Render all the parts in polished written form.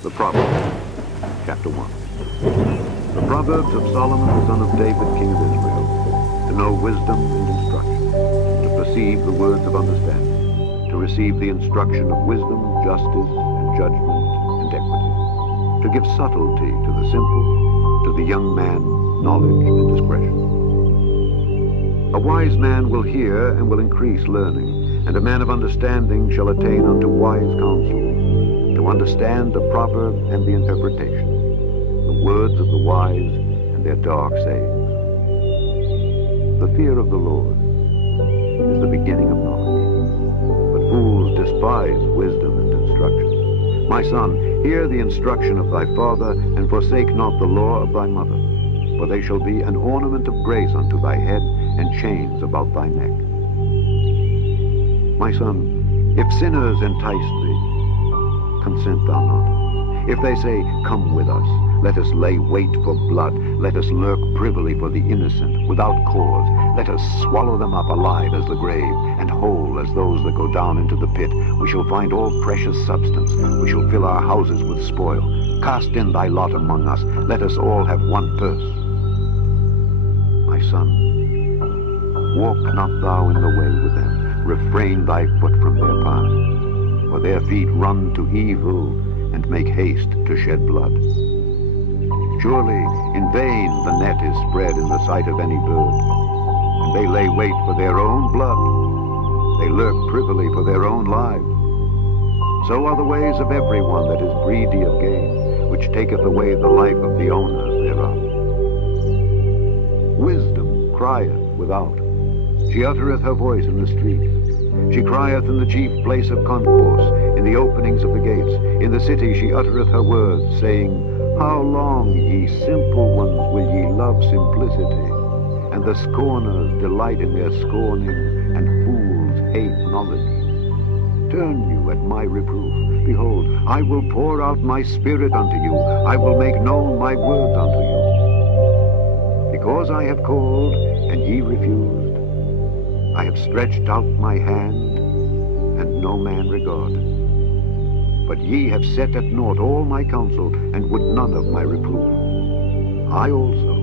The Proverbs, chapter 1. The Proverbs of Solomon, the son of David, king of Israel, to know wisdom and instruction, to perceive the words of understanding, to receive the instruction of wisdom, justice, and judgment, and equity, to give subtlety to the simple, to the young man knowledge and discretion. A wise man will hear and will increase learning, and a man of understanding shall attain unto wise counsel, to understand the proverb and the interpretation, the words of the wise and their dark sayings. The fear of the Lord is the beginning of knowledge, but fools despise wisdom and instruction. My son, hear the instruction of thy father, and forsake not the law of thy mother, for they shall be an ornament of grace unto thy head, and chains about thy neck. My son, if sinners entice thee, consent thou not. If they say, come with us, let us lay wait for blood, let us lurk privily for the innocent, without cause, let us swallow them up alive as the grave, and whole as those that go down into the pit. We shall find all precious substance, we shall fill our houses with spoil. Cast in thy lot among us, let us all have one purse. My son, walk not thou in the way with them, refrain thy foot from their path. For their feet run to evil, and make haste to shed blood. Surely in vain the net is spread in the sight of any bird, and they lay wait for their own blood. They lurk privily for their own lives. So are the ways of every one that is greedy of gain, which taketh away the life of the owners thereof. Wisdom crieth without. She uttereth her voice in the streets. She crieth in the chief place of concourse, in the openings of the gates. In the city she uttereth her words, saying, how long, ye simple ones, will ye love simplicity? And the scorners delight in their scorning, and fools hate knowledge. Turn you at my reproof. Behold, I will pour out my spirit unto you. I will make known my words unto you. Because I have called, and ye refused, I have stretched out my hand, and no man regarded. But ye have set at naught all my counsel, and would none of my reproof. I also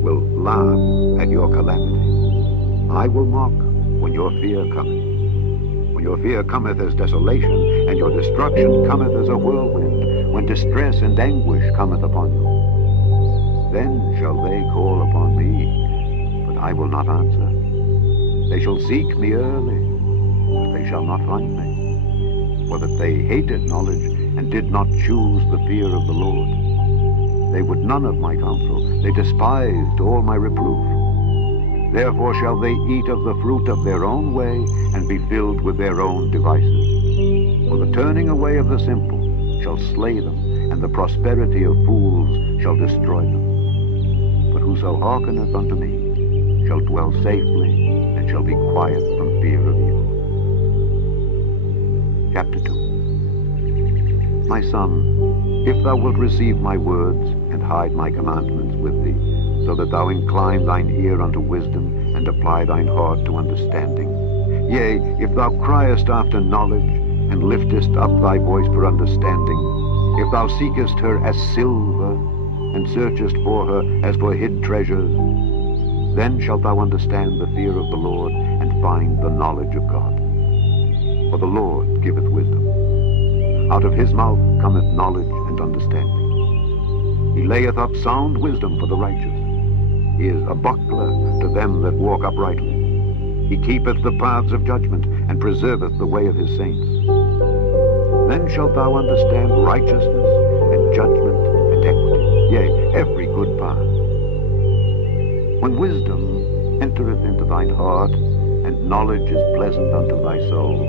will laugh at your calamity. I will mock when your fear cometh. When your fear cometh as desolation, and your destruction cometh as a whirlwind, when distress and anguish cometh upon you. Then shall they call upon me, but I will not answer. They shall seek me early, but they shall not find me. For that they hated knowledge, and did not choose the fear of the Lord. They would none of my counsel, they despised all my reproof. Therefore shall they eat of the fruit of their own way, and be filled with their own devices. For the turning away of the simple shall slay them, and the prosperity of fools shall destroy them. But whoso hearkeneth unto me shall dwell safely, and shall be quiet from fear of evil. Chapter 2. My son, if thou wilt receive my words, and hide my commandments with thee, so that thou incline thine ear unto wisdom, and apply thine heart to understanding. Yea, if thou criest after knowledge, and liftest up thy voice for understanding, if thou seekest her as silver, and searchest for her as for hid treasures, then shalt thou understand the fear of the Lord, and find the knowledge of God. For the Lord giveth wisdom. Out of his mouth cometh knowledge and understanding. He layeth up sound wisdom for the righteous. He is a buckler to them that walk uprightly. He keepeth the paths of judgment, and preserveth the way of his saints. Then shalt thou understand righteousness, and judgment, and equity, yea, every good path. When wisdom entereth into thine heart, and knowledge is pleasant unto thy soul,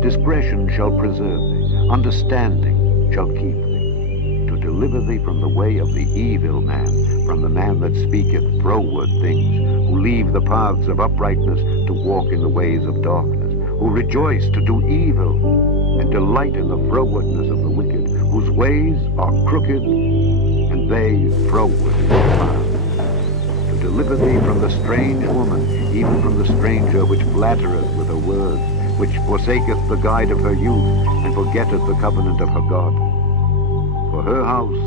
discretion shall preserve thee, understanding shall keep thee, to deliver thee from the way of the evil man, from the man that speaketh froward things, who leave the paths of uprightness to walk in the ways of darkness, who rejoice to do evil, and delight in the frowardness of the wicked, whose ways are crooked, and they froward in their paths. Deliver thee from the strange woman, even from the stranger which flattereth with her words, which forsaketh the guide of her youth, and forgetteth the covenant of her God. For her house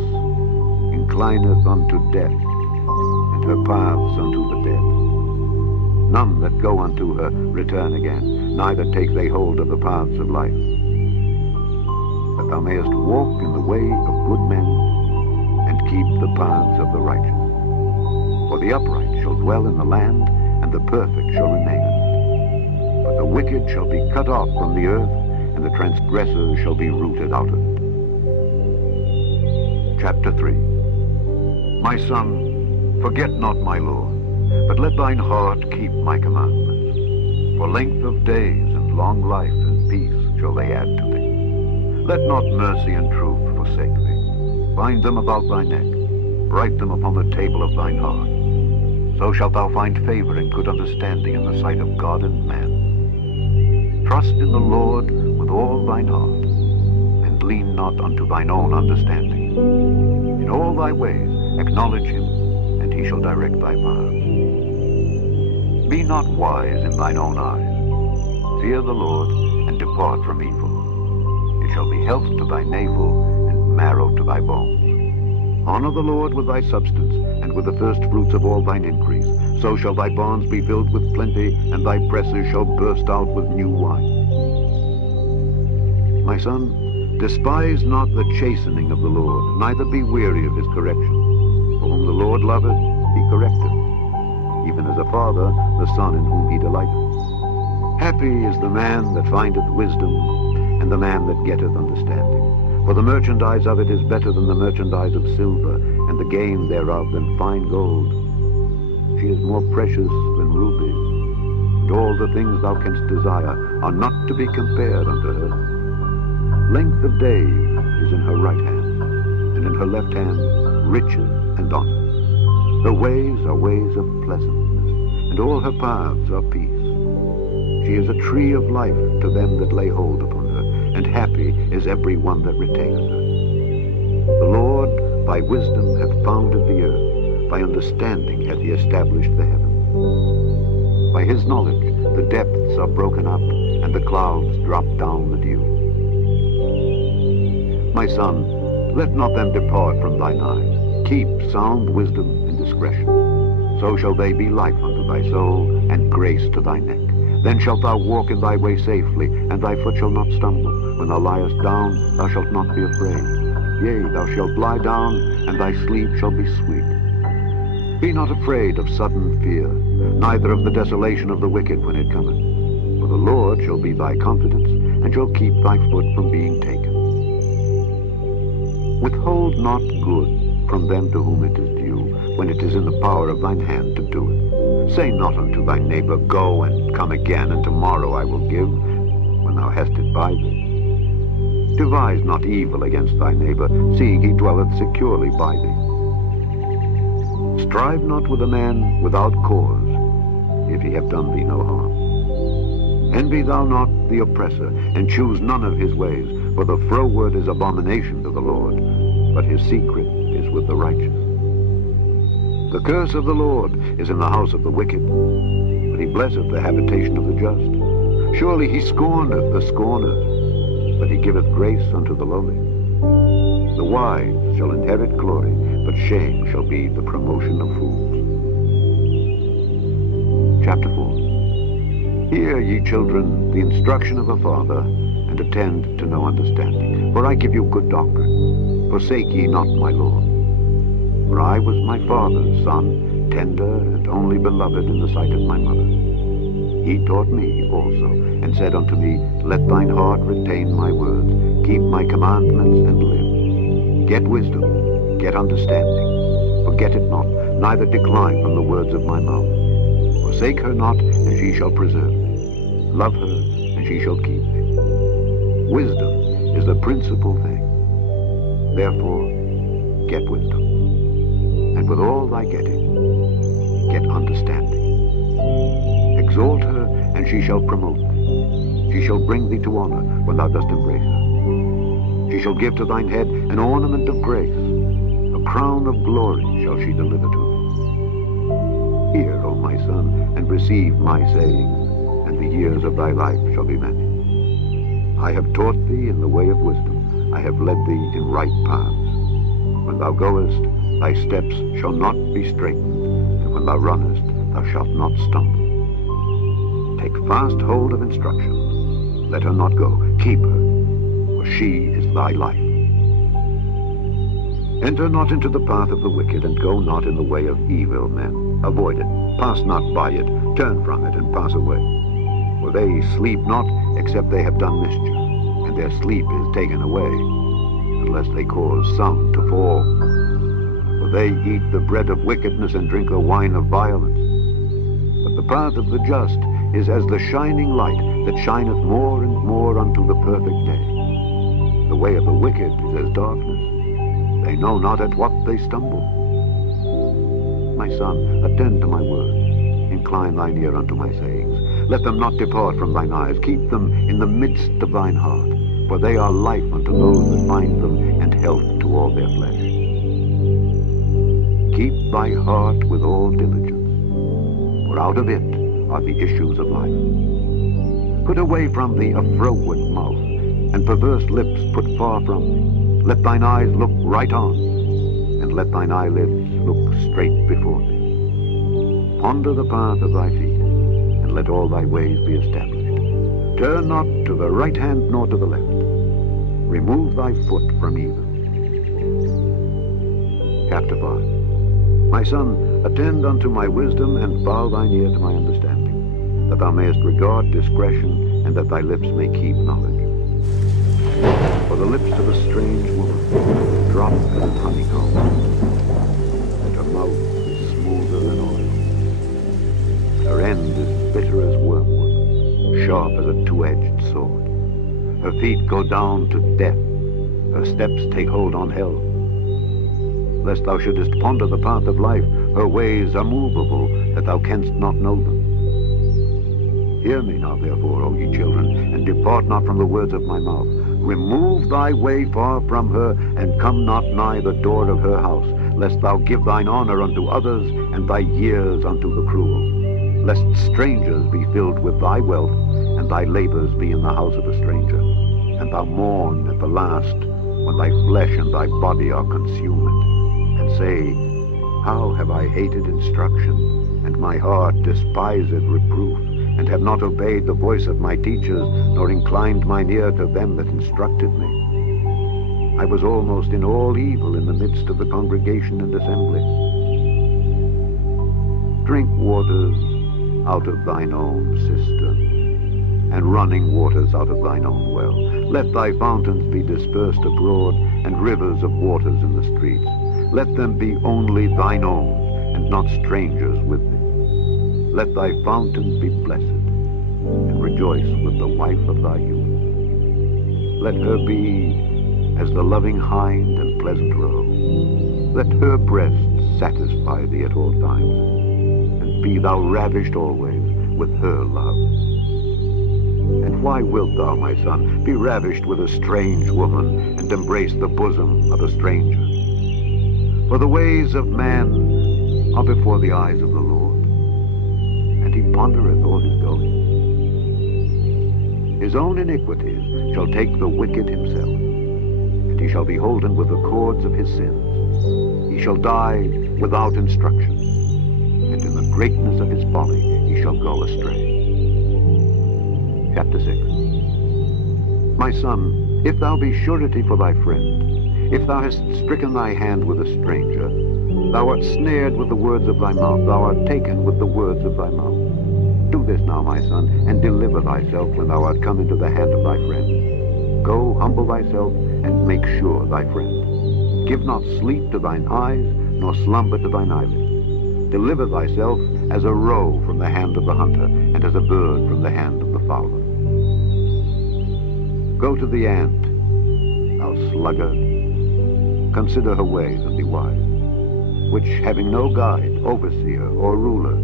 inclineth unto death, and her paths unto the dead. None that go unto her return again, neither take they hold of the paths of life. That thou mayest walk in the way of good men, and keep the paths of the righteous. For the upright shall dwell in the land, and the perfect shall remain in it. But the wicked shall be cut off from the earth, and the transgressors shall be rooted out of it. Chapter 3. My son, forget not my law, but let thine heart keep my commandments. For length of days and long life and peace shall they add to thee. Let not mercy and truth forsake thee. Bind them about thy neck. Write them upon the table of thine heart. So shalt thou find favor and good understanding in the sight of God and man. Trust in the Lord with all thine heart, and lean not unto thine own understanding. In all thy ways acknowledge him, and he shall direct thy paths. Be not wise in thine own eyes. Fear the Lord, and depart from evil. It shall be health to thy navel, and marrow to thy bones. Honor the Lord with thy substance, and with the first fruits of all thine increase. So shall thy barns be filled with plenty, and thy presses shall burst out with new wine. My son, despise not the chastening of the Lord, neither be weary of his correction. For whom the Lord loveth, he correcteth, even as a father the son in whom he delighteth. Happy is the man that findeth wisdom, and the man that getteth understanding. For the merchandise of it is better than the merchandise of silver, and the gain thereof than fine gold. She is more precious than rubies, and all the things thou canst desire are not to be compared unto her. Length of days is in her right hand, and in her left hand riches and honor. Her ways are ways of pleasantness, and all her paths are peace. She is a tree of life to them that lay hold upon her, and happy is every one that retaineth her. The Lord by wisdom hath founded the earth, by understanding hath he established the heavens. By his knowledge the depths are broken up, and the clouds drop down the dew. My son, let not them depart from thine eyes. Keep sound wisdom and discretion. So shall they be life unto thy soul, and grace to thy neck. Then shalt thou walk in thy way safely, and thy foot shall not stumble. When thou liest down, thou shalt not be afraid. Yea, thou shalt lie down, and thy sleep shall be sweet. Be not afraid of sudden fear, neither of the desolation of the wicked when it cometh. For the Lord shall be thy confidence, and shall keep thy foot from being taken. Withhold not good from them to whom it is due, when it is in the power of thine hand to do it. Say not unto thy neighbor, Go and come again, and tomorrow I will give, when thou hast it by thee. Devise not evil against thy neighbor, seeing he dwelleth securely by thee. Strive not with a man without cause, if he have done thee no harm. Envy thou not the oppressor, and choose none of his ways, for the froward is abomination to the Lord, but his secret is with the righteous. The curse of the Lord is in the house of the wicked, but he blesseth the habitation of the just. Surely he scorneth the scorners, but he giveth grace unto the lowly. The wise shall inherit glory, but shame shall be the promotion of fools. Chapter 4. Hear, ye children, the instruction of a father, and attend to no understanding. For I give you good doctrine. Forsake ye not my law. For I was my father's son, tender and only beloved in the sight of my mother. He taught me also, and said unto me, Let thine heart retain my words, keep my commandments, and live. Get wisdom, get understanding. Forget it not, neither decline from the words of my mouth. Forsake her not, and she shall preserve thee. Love her, and she shall keep thee. Wisdom is the principal thing. Therefore, get wisdom. And with all thy getting, get understanding. Exalt her, and she shall promote thee. She shall bring thee to honor when thou dost embrace her. She shall give to thine head an ornament of grace. A crown of glory shall she deliver to thee. Hear, O my son, and receive my sayings, and the years of thy life shall be many. I have taught thee in the way of wisdom. I have led thee in right paths. When thou goest, thy steps shall not be straitened, and when thou runnest, thou shalt not stumble. Take fast hold of instruction. Let her not go. Keep her, for she is thy life. Enter not into the path of the wicked, and go not in the way of evil men. Avoid it. Pass not by it. Turn from it, and pass away. For they sleep not, except they have done mischief, and their sleep is taken away, unless they cause some to fall. For they eat the bread of wickedness and drink the wine of violence. But the path of the just is as the shining light that shineth more and more unto the perfect day. The way of the wicked is as darkness. They know not at what they stumble. My son, attend to my words. Incline thine ear unto my sayings. Let them not depart from thine eyes. Keep them in the midst of thine heart. For they are life unto those that find them, and health to all their flesh. Keep thy heart with all diligence, for out of it are the issues of life. Put away from thee a froward mouth, and perverse lips put far from thee. Let thine eyes look right on, and let thine eyelids look straight before thee. Ponder the path of thy feet, and let all thy ways be established. Turn not to the right hand nor to the left. Remove thy foot from evil. Chapter 5. My son, attend unto my wisdom, and bow thine ear to my understanding, that thou mayest regard discretion, and that thy lips may keep knowledge. For the lips of a strange woman drop as honeycomb, and her mouth is smoother than oil. Her end is bitter as wormwood, sharp as a two-edged sword. Her feet go down to death, her steps take hold on hell. Lest thou shouldest ponder the path of life, her ways are movable, that thou canst not know them. Hear me now, therefore, O ye children, and depart not from the words of my mouth. Remove thy way far from her, and come not nigh the door of her house, lest thou give thine honor unto others, and thy years unto the cruel. Lest strangers be filled with thy wealth, and thy labors be in the house of a stranger, and thou mourn at the last, when thy flesh and thy body are consumed, and say, How have I hated instruction, and my heart despised reproof, and have not obeyed the voice of my teachers, nor inclined mine ear to them that instructed me. I was almost in all evil in the midst of the congregation and assembly. Drink waters out of thine own cistern, and running waters out of thine own well. Let thy fountains be dispersed abroad, and rivers of waters in the streets. Let them be only thine own, and not strangers with thee. Let thy fountains be blessed, and rejoice with the wife of thy youth. Let her be as the loving hind and pleasant roe. Let her breasts satisfy thee at all times, and be thou ravished always with her love. And why wilt thou, my son, be ravished with a strange woman, and embrace the bosom of a stranger? For the ways of man are before the eyes of the Lord, and he pondereth all his goings. His own iniquities shall take the wicked himself, and he shall be holden with the cords of his sins. He shall die without instruction, and in the greatness of his folly he shall go astray. Chapter 6. My son, if thou be surety for thy friend, if thou hast stricken thy hand with a stranger, thou art snared with the words of thy mouth, thou art taken with the words of thy mouth. Do this now, my son, and deliver thyself when thou art come into the hand of thy friend. Go, humble thyself, and make sure thy friend. Give not sleep to thine eyes, nor slumber to thine eyelids. Deliver thyself as a roe from the hand of the hunter, and as a bird from the hand of the fowler. Go to the ant, thou sluggard. Consider her ways and be wise, which, having no guide, overseer, or ruler,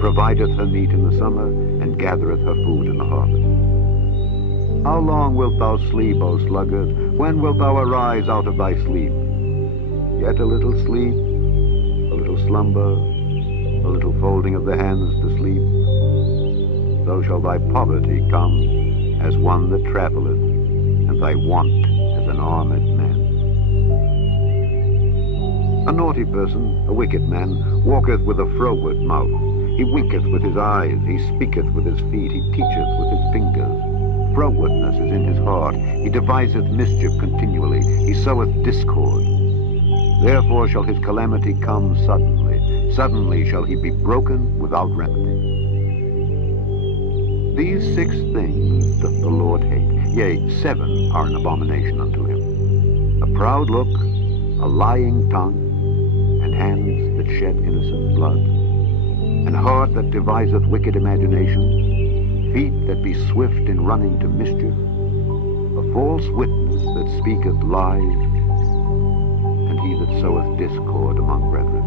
provideth her meat in the summer, and gathereth her food in the harvest. How long wilt thou sleep, O sluggard? When wilt thou arise out of thy sleep? Yet a little sleep, a little slumber, a little folding of the hands to sleep. So shall thy poverty come as one that travelleth, and thy want as an armed man. A naughty person, a wicked man, walketh with a froward mouth. He winketh with his eyes, he speaketh with his feet, he teacheth with his fingers. Frowardness is in his heart, he deviseth mischief continually, he soweth discord. Therefore shall his calamity come suddenly, suddenly shall he be broken without remedy. These 6 things doth the Lord hate, yea, 7 are an abomination unto him: a proud look, a lying tongue, and hands that shed innocent blood, and heart that deviseth wicked imaginations, feet that be swift in running to mischief, a false witness that speaketh lies, and he that soweth discord among brethren.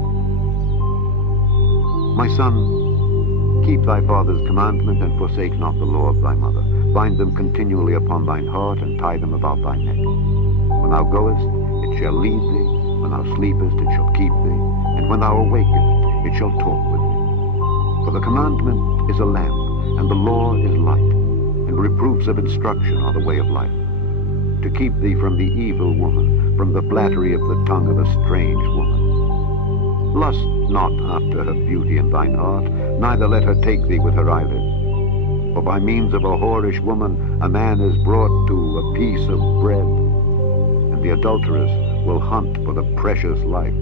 My son, keep thy father's commandment, and forsake not the law of thy mother. Bind them continually upon thine heart, and tie them about thy neck. When thou goest, it shall lead thee. When thou sleepest, it shall keep thee. And when thou awakest, it shall talk with thee. For the commandment is a lamp, and the law is light, and reproofs of instruction are the way of life. To keep thee from the evil woman, from the flattery of the tongue of a strange woman. Lust not after her beauty in thine heart, neither let her take thee with her eyelids. For by means of a whorish woman a man is brought to a piece of bread, and the adulteress will hunt for the precious life.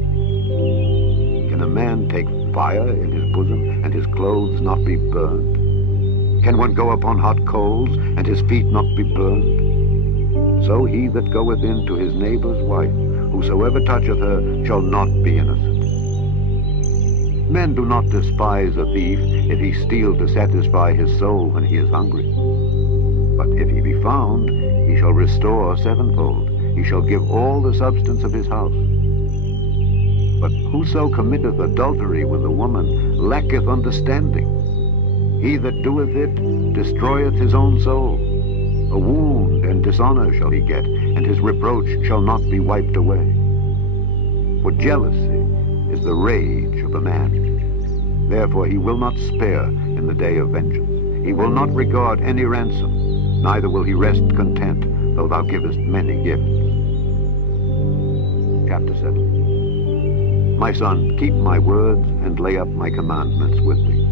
Can a man take fire in his bosom, and his clothes not be burned? Can one go upon hot coals, and his feet not be burned? So he that goeth in to his neighbor's wife, whosoever toucheth her, shall not be innocent. Men do not despise a thief if he steal to satisfy his soul when he is hungry. But if he be found, he shall restore 7-fold. He shall give all the substance of his house. But whoso committeth adultery with a woman lacketh understanding. He that doeth it destroyeth his own soul. A wound and dishonor shall he get, and his reproach shall not be wiped away. For jealousy is the rage of a man. Therefore he will not spare in the day of vengeance. He will not regard any ransom, neither will he rest content, though thou givest many gifts. Chapter 7. My son, keep my words and lay up my commandments with thee.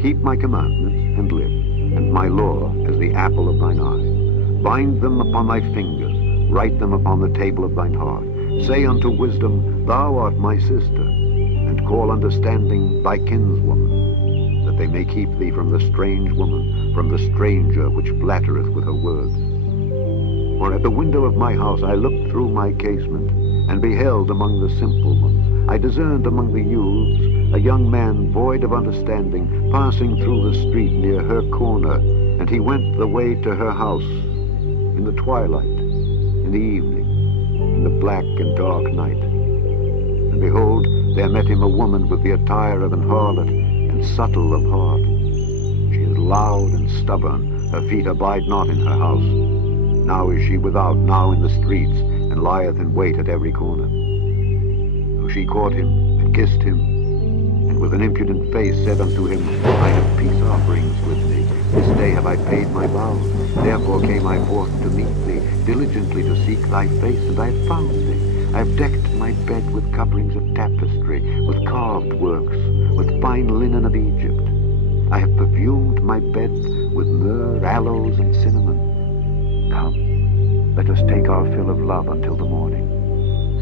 Keep my commandments and live, and my law as the apple of thine eye. Bind them upon thy fingers, write them upon the table of thine heart. Say unto wisdom, thou art my sister, and call understanding thy kinswoman, that they may keep thee from the strange woman, from the stranger which flattereth with her words. For at the window of my house I looked through my casement, and beheld among the simple ones. I discerned among the youths a young man void of understanding, passing through the street near her corner, and he went the way to her house in the twilight, in the evening, in the black and dark night. And behold, there met him a woman with the attire of an harlot, and subtle of heart. She is loud and stubborn, her feet abide not in her house. Now is she without, now in the streets, and lieth in wait at every corner. So she caught him, and kissed him, and with an impudent face said unto him, I have peace offerings with me. This day have I paid my vows. Therefore came I forth to meet thee, diligently to seek thy face, and I have found thee. I have decked my bed with coverings of tapestry, with carved works, with fine linen of Egypt. I have perfumed my bed with myrrh, aloes, and cinnamon. Come, let us take our fill of love until the morning.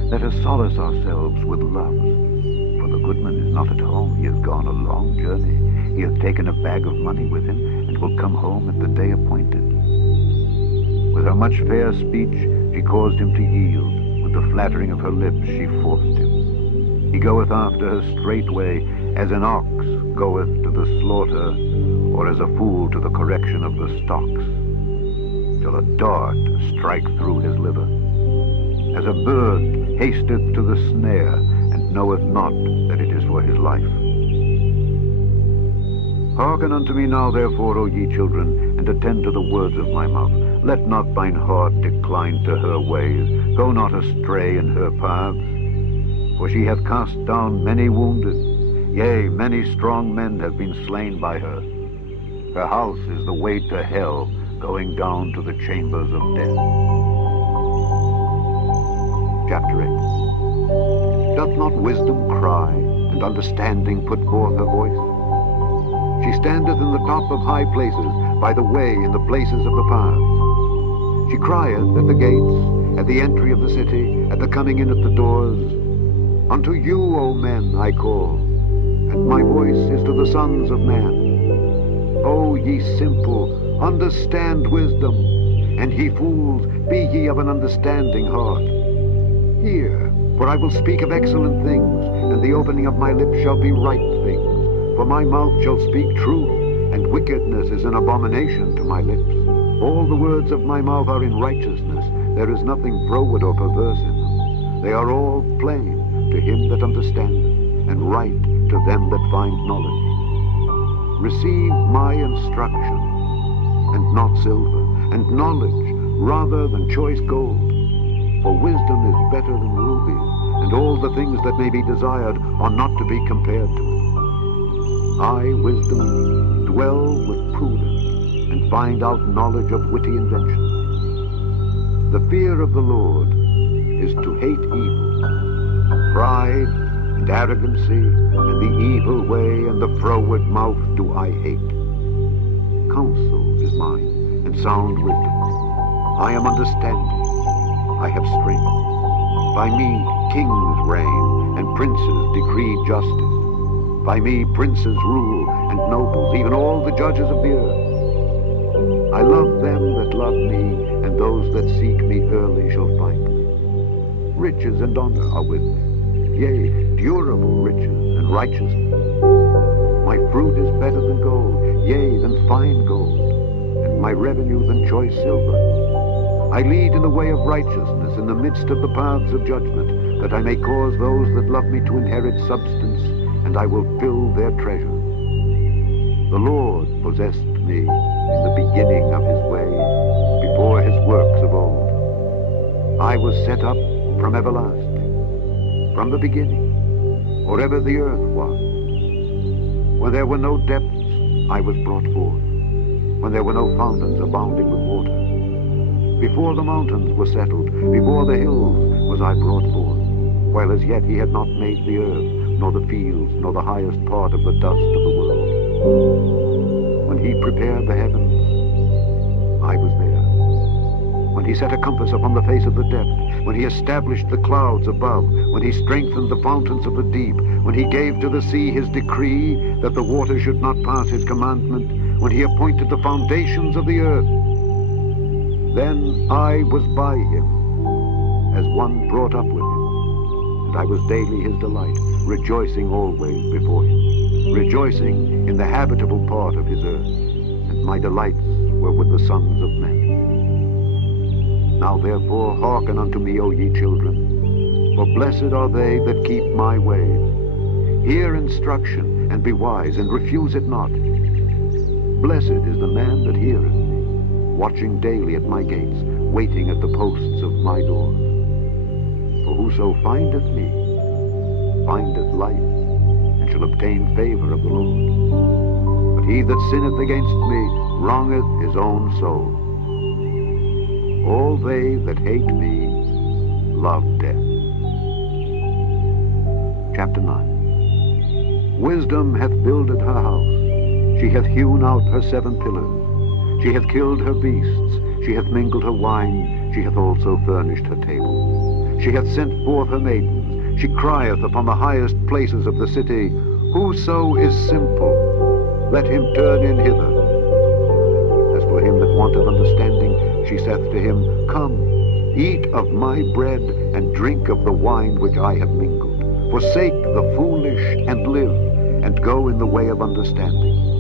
Let us solace ourselves with loves. For the goodman is not at home. He has gone a long journey. He hath taken a bag of money with him, and will come home at the day appointed. With her much fair speech she caused him to yield. With the flattering of her lips she forced him. He goeth after her straightway, as an ox goeth to the slaughter, or as a fool to the correction of the stocks, till a dart strike through his liver. As a bird hasteth to the snare, and knoweth not that it is for his life. Hearken unto me now, therefore, O ye children, and attend to the words of my mouth. Let not thine heart decline to her ways. Go not astray in her paths. For she hath cast down many wounded. Yea, many strong men have been slain by her. Her house is the way to hell, going down to the chambers of death. Chapter 8. Doth not wisdom cry, and understanding put forth her voice? She standeth in the top of high places, by the way in the places of the paths. She crieth at the gates, at the entry of the city, at the coming in at the doors. Unto you, O men, I call, and my voice is to the sons of man. O ye simple, understand wisdom, and ye fools, be ye of an understanding heart. Hear, for I will speak of excellent things, and the opening of my lips shall be right things. For my mouth shall speak truth, and wickedness is an abomination to my lips. All the words of my mouth are in righteousness. There is nothing froward or perverse in them. They are all plain to him that understandeth, and right to them that find knowledge. Receive my instruction, and not silver, and knowledge rather than choice gold. For wisdom is better than rubies, and all the things that may be desired are not to be compared to it. I, wisdom, dwell with prudence, and find out knowledge of witty invention. The fear of the Lord is to hate evil. Pride and arrogancy, and the evil way, and the froward mouth do I hate. Counsel is mine, and sound wisdom. I am understanding. I have strength. By me kings reign, and princes decree justice. By me princes rule, and nobles, even all the judges of the earth. I love them that love me, and those that seek me early shall find me. Riches and honor are with me, yea, durable riches and righteousness. My fruit is better than gold, yea, than fine gold, and my revenue than choice silver. I lead in the way of righteousness in the midst of the paths of judgment, that I may cause those that love me to inherit substance, and I will fill their treasure. The Lord possessed me in the beginning of his way, before his works of old. I was set up from everlasting, from the beginning, or ever the earth was. When there were no depths, I was brought forth, when there were no fountains abounding with water. Before the mountains were settled, before the hills was I brought forth, while as yet he had not made the earth, nor the fields, nor the highest part of the dust of the world. When he prepared the heavens, I was there. When he set a compass upon the face of the depth, when he established the clouds above, when he strengthened the fountains of the deep, when he gave to the sea his decree that the water should not pass his commandment, when he appointed the foundations of the earth, then I was by him, as one brought up with him. I was daily his delight, rejoicing always before him, rejoicing in the habitable part of his earth, and my delights were with the sons of men. Now therefore hearken unto me, O ye children, for blessed are they that keep my ways. Hear instruction, and be wise, and refuse it not. Blessed is the man that heareth me, watching daily at my gates, waiting at the posts of my doors. For whoso findeth me, findeth life, and shall obtain favor of the Lord. But he that sinneth against me wrongeth his own soul. All they that hate me love death. Chapter 9. Wisdom hath builded her house. She hath hewn out her 7 pillars. She hath killed her beasts. She hath mingled her wine. She hath also furnished her table. She hath sent forth her maidens. She crieth upon the highest places of the city, Whoso is simple, let him turn in hither. As for him that wanteth understanding, she saith to him, Come, eat of my bread, and drink of the wine which I have mingled. Forsake the foolish, and live, and go in the way of understanding.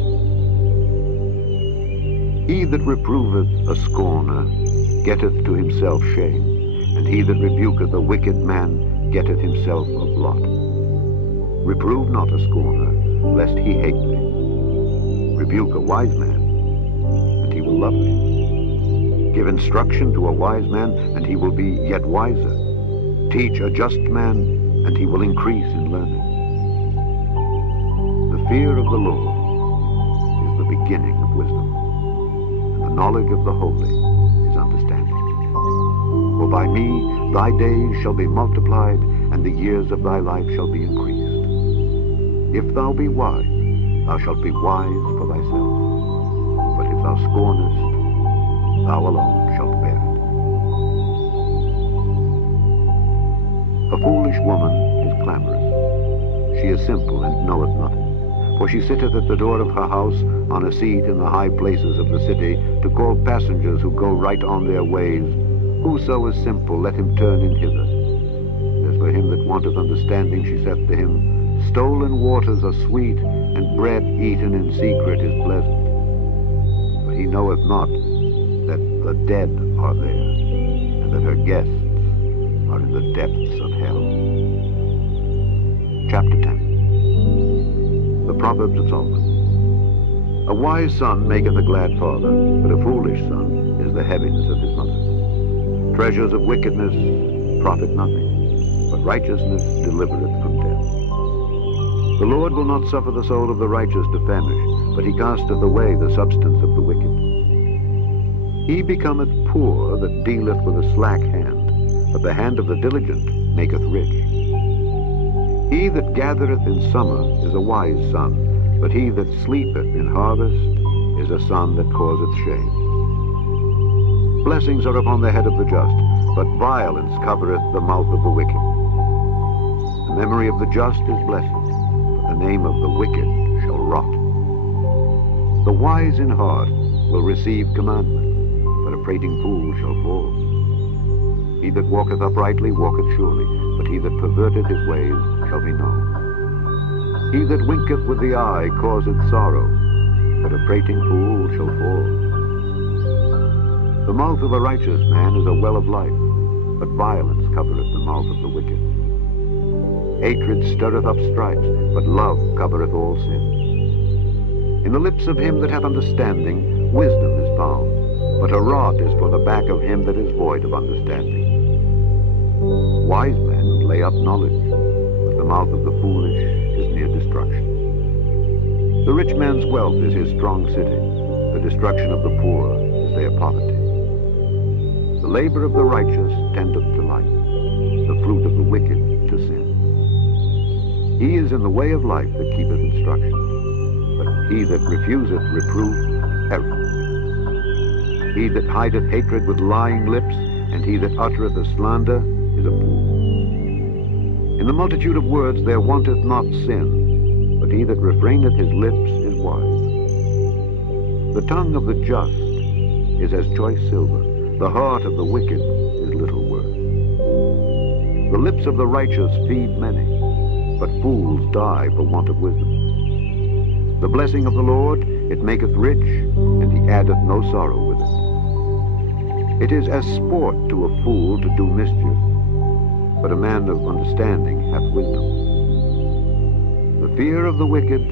He that reproveth a scorner getteth to himself shame, and he that rebuketh a wicked man getteth himself a blot. Reprove not a scorner, lest he hate thee. Rebuke a wise man, and he will love thee. Give instruction to a wise man, and he will be yet wiser. Teach a just man, and he will increase in learning. The fear of the Lord is the beginning of wisdom, and the knowledge of the holy is understanding. For by me thy days shall be multiplied, and the years of thy life shall be increased. If thou be wise, thou shalt be wise for thyself. But if thou scornest, thou alone shalt bear it. A foolish woman is clamorous. She is simple and knoweth nothing. For she sitteth at the door of her house on a seat in the high places of the city, to call passengers who go right on their ways. Whoso is simple, let him turn in hither. As for him that wanteth understanding, she saith to him, stolen waters are sweet, and bread eaten in secret is pleasant. But he knoweth not that the dead are there, and that her guests are in the depths of hell. Chapter 10. The Proverbs of Solomon. A wise son maketh a glad father, but a foolish son is the heaviness of his mother. Treasures of wickedness profit nothing, but righteousness delivereth from death. The Lord will not suffer the soul of the righteous to famish, but he casteth away the substance of the wicked. He becometh poor that dealeth with a slack hand, but the hand of the diligent maketh rich. He that gathereth in summer is a wise son, but he that sleepeth in harvest is a son that causeth shame. Blessings are upon the head of the just, but violence covereth the mouth of the wicked. The memory of the just is blessed, but the name of the wicked shall rot. The wise in heart will receive commandment, but a prating fool shall fall. He that walketh uprightly walketh surely, but he that perverteth his ways shall be known. He that winketh with the eye causeth sorrow, but a prating fool shall fall. The mouth of a righteous man is a well of life, but violence covereth the mouth of the wicked. Hatred stirreth up stripes, but love covereth all sin. In the lips of him that hath understanding wisdom is found, but a rod is for the back of him that is void of understanding. Wise men lay up knowledge, but the mouth of the foolish is near destruction. The rich man's wealth is his strong city. The destruction of the poor is their poverty. The labor of the righteous tendeth to life, the fruit of the wicked to sin. He is in the way of life that keepeth instruction, but he that refuseth reproof erreth. He that hideth hatred with lying lips, and he that uttereth a slander, is a fool. In the multitude of words there wanteth not sin, but he that refraineth his lips is wise. The tongue of the just is as choice silver, the heart of the wicked is little worth. The lips of the righteous feed many, but fools die for want of wisdom. The blessing of the Lord, it maketh rich, and he addeth no sorrow with it. It is as sport to a fool to do mischief, but a man of understanding hath wisdom. The fear of the wicked,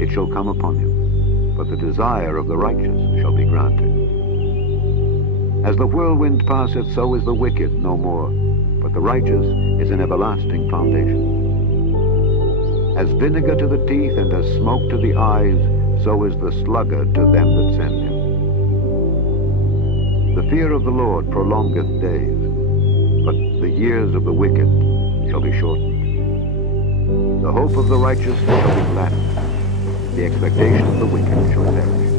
it shall come upon him, but the desire of the righteous shall be granted. As the whirlwind passeth, so is the wicked no more, but the righteous is an everlasting foundation. As vinegar to the teeth and as smoke to the eyes, so is the sluggard to them that send him. The fear of the Lord prolongeth days, but the years of the wicked shall be shortened. The hope of the righteous shall be gladdened, the expectation of the wicked shall perish.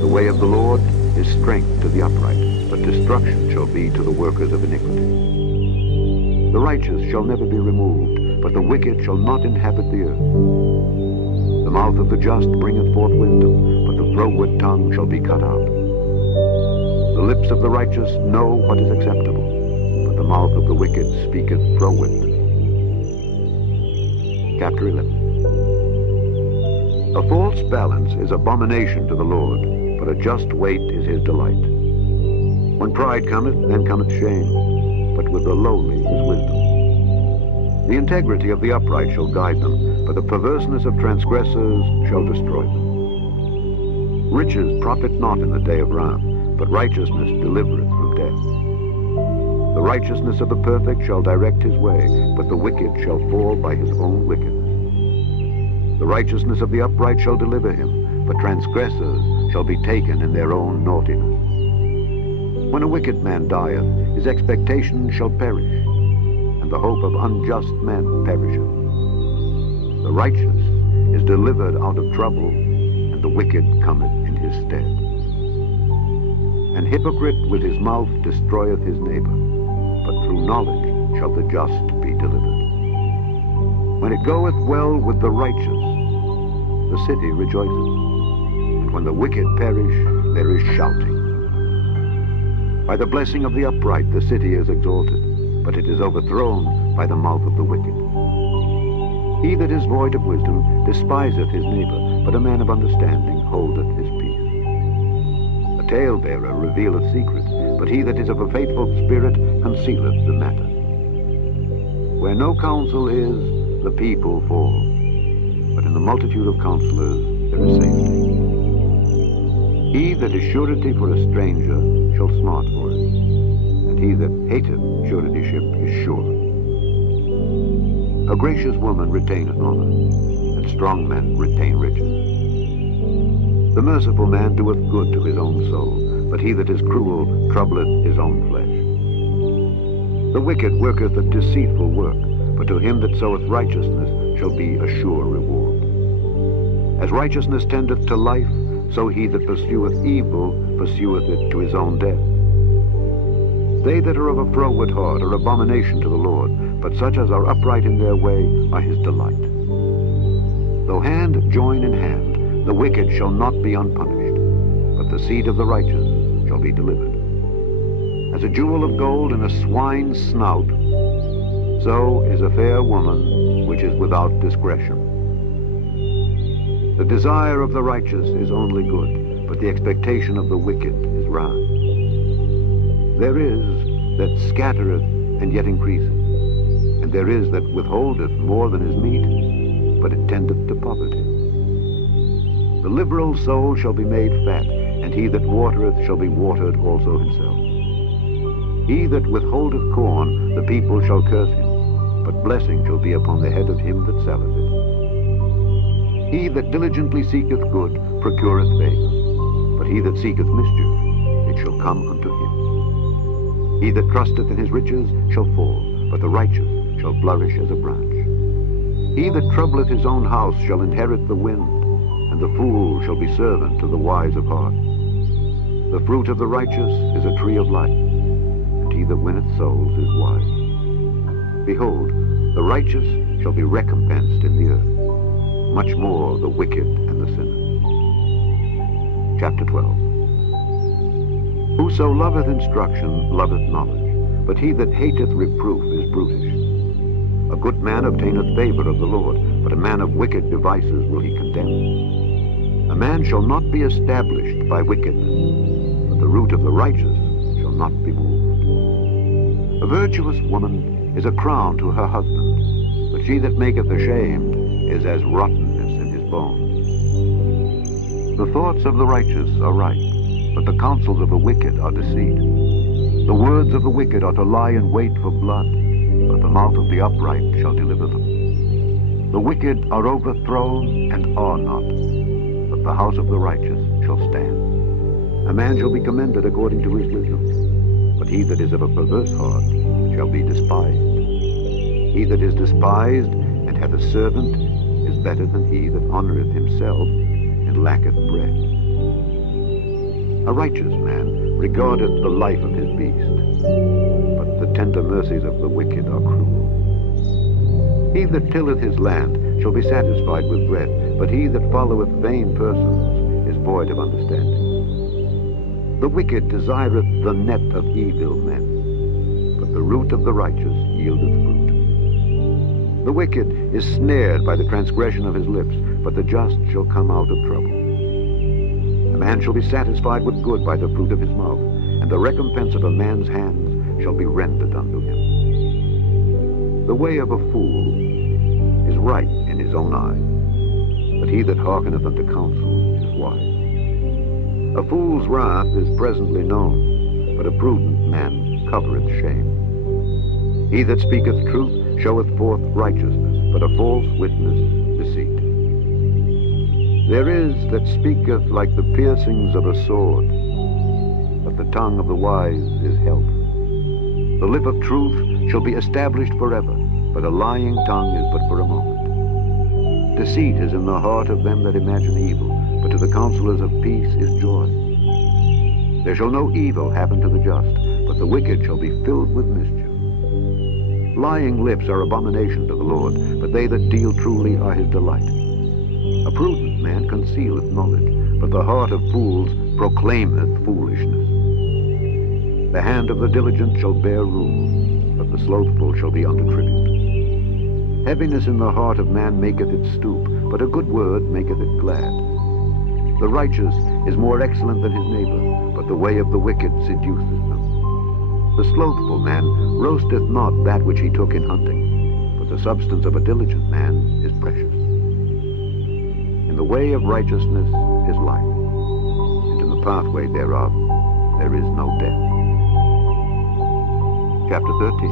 The way of the Lord is strength to the upright, but destruction shall be to the workers of iniquity. The righteous shall never be removed, but the wicked shall not inhabit the earth. The mouth of the just bringeth forth wisdom, but the froward tongue shall be cut out. The lips of the righteous know what is acceptable, but the mouth of the wicked speaketh frowardness. Chapter 11. A false balance is abomination to the Lord, but a just weight is his delight. When pride cometh, then cometh shame, but with the lowly is wisdom. The integrity of the upright shall guide them, but the perverseness of transgressors shall destroy them. Riches profit not in the day of wrath, but righteousness delivereth from death. The righteousness of the perfect shall direct his way, but the wicked shall fall by his own wickedness. The righteousness of the upright shall deliver him, but transgressors shall be taken in their own naughtiness. When a wicked man dieth, his expectation shall perish, and and the hope of unjust men perisheth. The righteous is delivered out of trouble, and the wicked cometh in his stead. An hypocrite with his mouth destroyeth his neighbor, but through knowledge shall the just be delivered. When it goeth well with the righteous, the city rejoiceth, and when the wicked perish, there is shouting. By the blessing of the upright the city is exalted, but it is overthrown by the mouth of the wicked. He that is void of wisdom despiseth his neighbor, but a man of understanding holdeth his peace. A talebearer revealeth secrets, but he that is of a faithful spirit concealeth the matter. Where no counsel is, the people fall, but in the multitude of counselors there is safety. He that is surety for a stranger shall smart for it, and he that hateth suretyship is sure. A gracious woman retaineth honor, and strong men retain riches. The merciful man doeth good to his own soul, but he that is cruel troubleth his own flesh. The wicked worketh a deceitful work, but to him that soweth righteousness shall be a sure reward. As righteousness tendeth to life, so he that pursueth evil pursueth it to his own death. They that are of a froward heart are abomination to the Lord, but such as are upright in their way are his delight. Though hand join in hand, the wicked shall not be unpunished, but the seed of the righteous shall be delivered. As a jewel of gold in a swine's snout, so is a fair woman which is without discretion. The desire of the righteous is only good, but the expectation of the wicked is wrath. There is that scattereth and yet increaseth, and there is that withholdeth more than is meet, but it tendeth to poverty. The liberal soul shall be made fat, and he that watereth shall be watered also himself. He that withholdeth corn, the people shall curse him, but blessing shall be upon the head of him that selleth it. He that diligently seeketh good procureth favor, but he that seeketh mischief, it shall come unto him. He that trusteth in his riches shall fall, but the righteous shall flourish as a branch. He that troubleth his own house shall inherit the wind, and the fool shall be servant to the wise of heart. The fruit of the righteous is a tree of life, and he that winneth souls is wise. Behold, the righteous shall be recompensed in the earth, much more the wicked and the sinner. Chapter 12. Whoso loveth instruction loveth knowledge, but he that hateth reproof is brutish. A good man obtaineth favor of the Lord, but a man of wicked devices will he condemn. A man shall not be established by wickedness, but the root of the righteous shall not be moved. A virtuous woman is a crown to her husband, but she that maketh ashamed is as rottenness in his bones. The thoughts of the righteous are right, but the counsels of the wicked are deceit. The words of the wicked are to lie in wait for blood, but the mouth of the upright shall deliver them. The wicked are overthrown and are not, but the house of the righteous shall stand. A man shall be commended according to his wisdom, but he that is of a perverse heart shall be despised. He that is despised and hath a servant is better than he that honoureth himself and lacketh bread. A righteous man regardeth the life of his beast, but the tender mercies of the wicked are cruel. He that tilleth his land shall be satisfied with bread, but he that followeth vain persons is void of understanding. The wicked desireth the net of evil men, but the root of the righteous yieldeth fruit. The wicked is snared by the transgression of his lips, but the just shall come out of trouble. A man shall be satisfied with good by the fruit of his mouth, and the recompense of a man's hands shall be rendered unto him. The way of a fool is right in his own eyes, but he that hearkeneth unto counsel is wise. A fool's wrath is presently known, but a prudent man covereth shame. He that speaketh truth showeth forth righteousness, but a false witness deceit. There is that speaketh like the piercings of a sword, but the tongue of the wise is health. The lip of truth shall be established forever, but a lying tongue is but for a moment. Deceit is in the heart of them that imagine evil, but to the counselors of peace is joy. There shall no evil happen to the just, but the wicked shall be filled with mischief. Lying lips are abomination to the Lord, but they that deal truly are his delight. A prudent man concealeth knowledge, but the heart of fools proclaimeth foolishness. The hand of the diligent shall bear rule, but the slothful shall be under tribute. Heaviness in the heart of man maketh it stoop, but a good word maketh it glad. The righteous is more excellent than his neighbor, but the way of the wicked seduceth them. The slothful man roasteth not that which he took in hunting, but the substance of a diligent man is precious. In the way of righteousness is life, and in the pathway thereof there is no death. Chapter 13.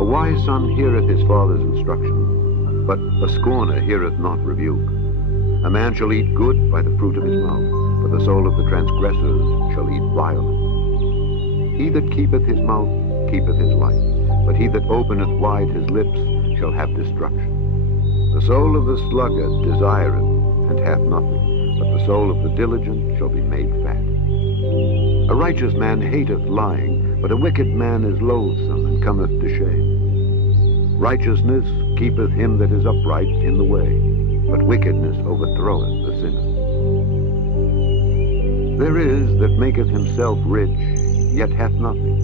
A wise son heareth his father's instruction, but a scorner heareth not rebuke. A man shall eat good by the fruit of his mouth, but the soul of the transgressors shall eat violence. He that keepeth his mouth keepeth his life, but he that openeth wide his lips shall have destruction. The soul of the sluggard desireth, and hath nothing, but the soul of the diligent shall be made fat. A righteous man hateth lying, but a wicked man is loathsome, and cometh to shame. Righteousness keepeth him that is upright in the way, but wickedness overthroweth the sinner. There is that maketh himself rich, yet hath nothing.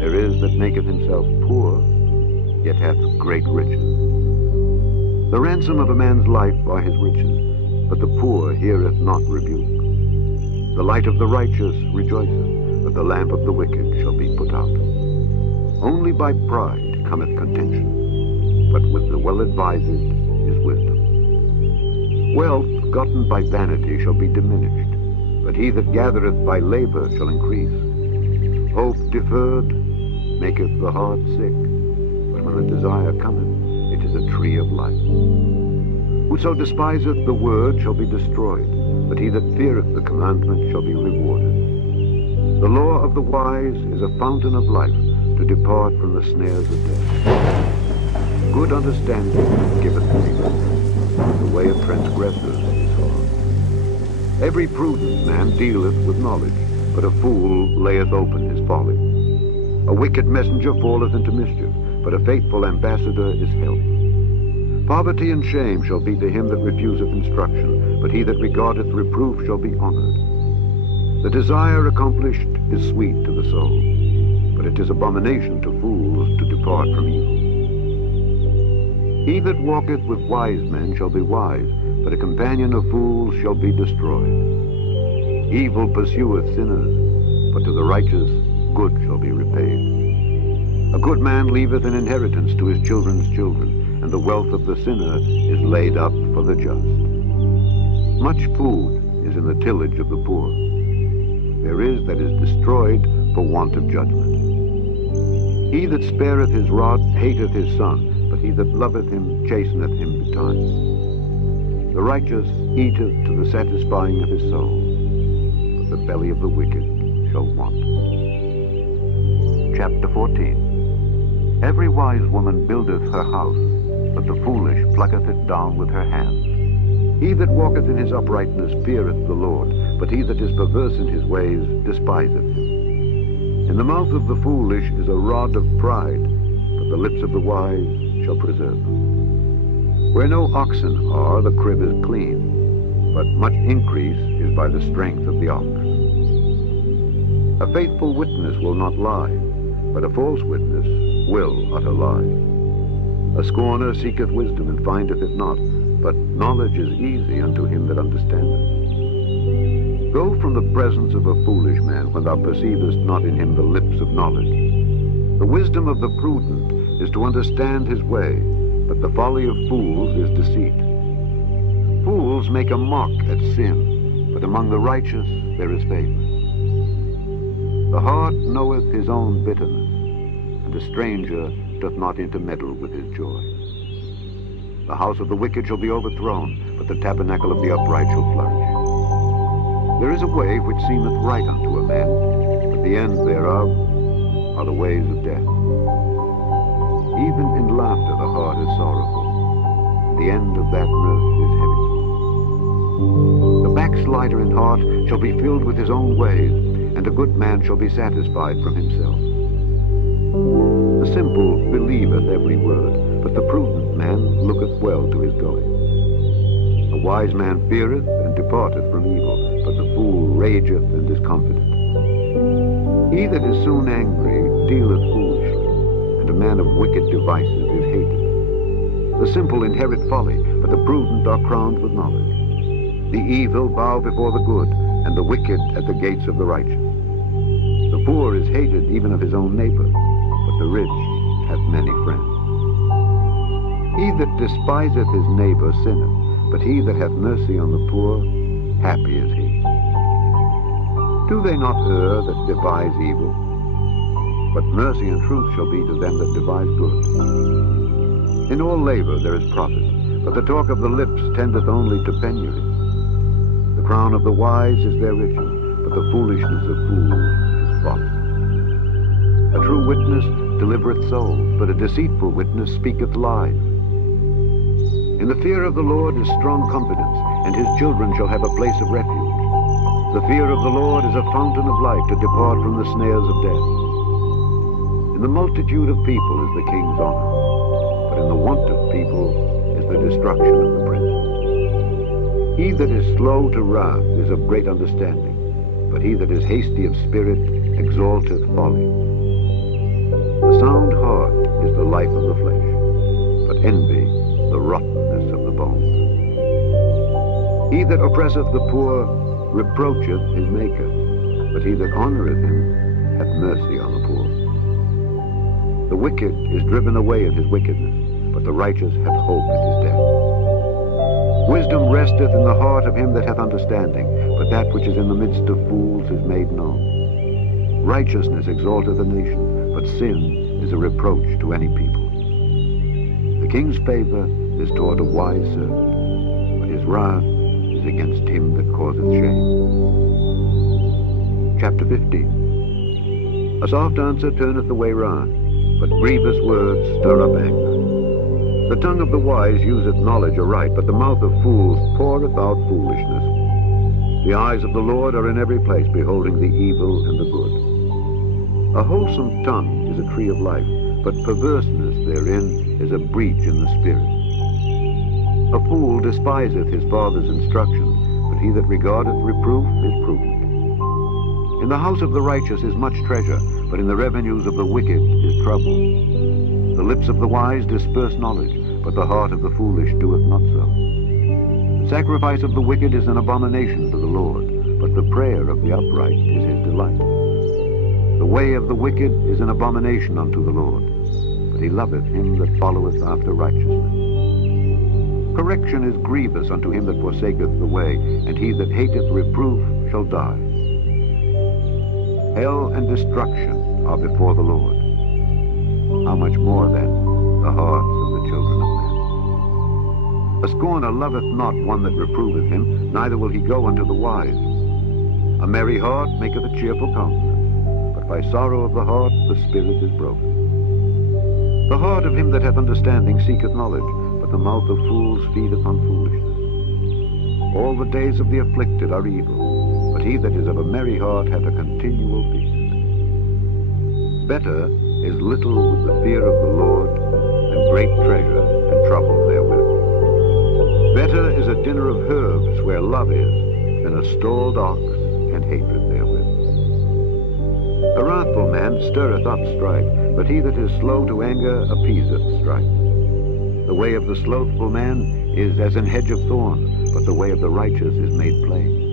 There is that maketh himself poor, yet hath great riches. The ransom of a man's life are his riches, but the poor heareth not rebuke. The light of the righteous rejoiceth, but the lamp of the wicked shall be put out. Only by pride cometh contention, but with the well-advised is wisdom. Wealth gotten by vanity shall be diminished, but he that gathereth by labor shall increase. Hope deferred maketh the heart sick, but when the desire cometh, it is a tree of life. Whoso despiseth the word shall be destroyed, but he that feareth the commandment shall be rewarded. The law of the wise is a fountain of life, to depart from the snares of death. Good understanding giveth favor, the way of transgressors is hard. Every prudent man dealeth with knowledge, but a fool layeth open his folly. A wicked messenger falleth into mischief, but a faithful ambassador is health. Poverty and shame shall be to him that refuseth instruction, but he that regardeth reproof shall be honored. The desire accomplished is sweet to the soul, but it is abomination to fools to depart from evil. He that walketh with wise men shall be wise, but a companion of fools shall be destroyed. Evil pursueth sinners, but to the righteous good shall be repaid. A good man leaveth an inheritance to his children's children, and the wealth of the sinner is laid up for the just. Much food is in the tillage of the poor. There is that is destroyed for want of judgment. He that spareth his rod hateth his son, but he that loveth him chasteneth him betimes. The righteous eateth to the satisfying of his soul, but the belly of the wicked shall want. Chapter 14. Every wise woman buildeth her house, but the foolish plucketh it down with her hands. He that walketh in his uprightness feareth the Lord, but he that is perverse in his ways despiseth him. In the mouth of the foolish is a rod of pride, but the lips of the wise shall preserve them. Where no oxen are, the crib is clean, but much increase is by the strength of the ox. A faithful witness will not lie, but a false witness will utter lies. A scorner seeketh wisdom and findeth it not, but knowledge is easy unto him that understandeth. Go from the presence of a foolish man when thou perceivest not in him the lips of knowledge. The wisdom of the prudent is to understand his way, but the folly of fools is deceit. Fools make a mock at sin, but among the righteous there is favor. The heart knoweth his own bitterness, and a stranger doth not intermeddle with his joy. The house of the wicked shall be overthrown, but the tabernacle of the upright shall flourish. There is a way which seemeth right unto a man, but the end thereof are the ways of death. Even in laughter the heart is sorrowful. The end of that mirth is heavy. The backslider in heart shall be filled with his own ways, and a good man shall be satisfied from himself. The simple believeth every word, but the prudent man looketh well to his going. A wise man feareth and departeth from evil, but the fool rageth and is confident. He that is soon angry dealeth foolishly, and a man of wicked devices is hated. The simple inherit folly, but the prudent are crowned with knowledge. The evil bow before the good, and the wicked at the gates of the righteous. The poor is hated even of his own neighbor, but the rich have many friends. He that despiseth his neighbor sinneth, but he that hath mercy on the poor, happy is he. Do they not err that devise evil? But mercy and truth shall be to them that devise good. In all labor there is profit, but the talk of the lips tendeth only to penury. The crown of the wise is their riches, but the foolishness of fools is folly. A true witness delivereth souls, but a deceitful witness speaketh lies. In the fear of the Lord is strong confidence, and his children shall have a place of refuge. The fear of the Lord is a fountain of life to depart from the snares of death. In the multitude of people is the king's honor, but in the want of people is the destruction of the prince. He that is slow to wrath is of great understanding, but he that is hasty of spirit exalteth folly. The sound heart is the life of the flesh, but envy the rottenness of the bones. He that oppresseth the poor reproacheth his maker, but he that honoureth him hath mercy on the poor. The wicked is driven away in his wickedness, but the righteous hath hope in his death. Wisdom resteth in the heart of him that hath understanding, but that which is in the midst of fools is made known. Righteousness exalteth a nation, but sin is a reproach to any people. The king's favor is toward a wise servant, but his wrath is against him that causeth shame. Chapter 15. A soft answer turneth away wrath, but grievous words stir up anger. The tongue of the wise useth knowledge aright, but the mouth of fools poureth out foolishness. The eyes of the Lord are in every place, beholding the evil and the good. A wholesome tongue is a tree of life, but perverseness therein is a breach in the spirit. A fool despiseth his father's instruction, but he that regardeth reproof is prudent. In the house of the righteous is much treasure, but in the revenues of the wicked is trouble. The lips of the wise disperse knowledge, but the heart of the foolish doeth not so. The sacrifice of the wicked is an abomination to the Lord, but the prayer of the upright is his delight. The way of the wicked is an abomination unto the Lord, but he loveth him that followeth after righteousness. Correction is grievous unto him that forsaketh the way, and he that hateth reproof shall die. Hell and destruction are before the Lord. How much more, then, the hearts of the children of men? A scorner loveth not one that reproveth him, neither will he go unto the wise. A merry heart maketh a cheerful countenance, but by sorrow of the heart the spirit is broken. The heart of him that hath understanding seeketh knowledge, but the mouth of fools feedeth on foolishness. All the days of the afflicted are evil, but he that is of a merry heart hath a continual feast. Better is little with the fear of the Lord than great treasure and trouble therewith. Better is a dinner of herbs where love is than a stalled ox and hatred therewith. A wrathful man stirreth up strife, but he that is slow to anger appeaseth strife. The way of the slothful man is as an hedge of thorns, but the way of the righteous is made plain.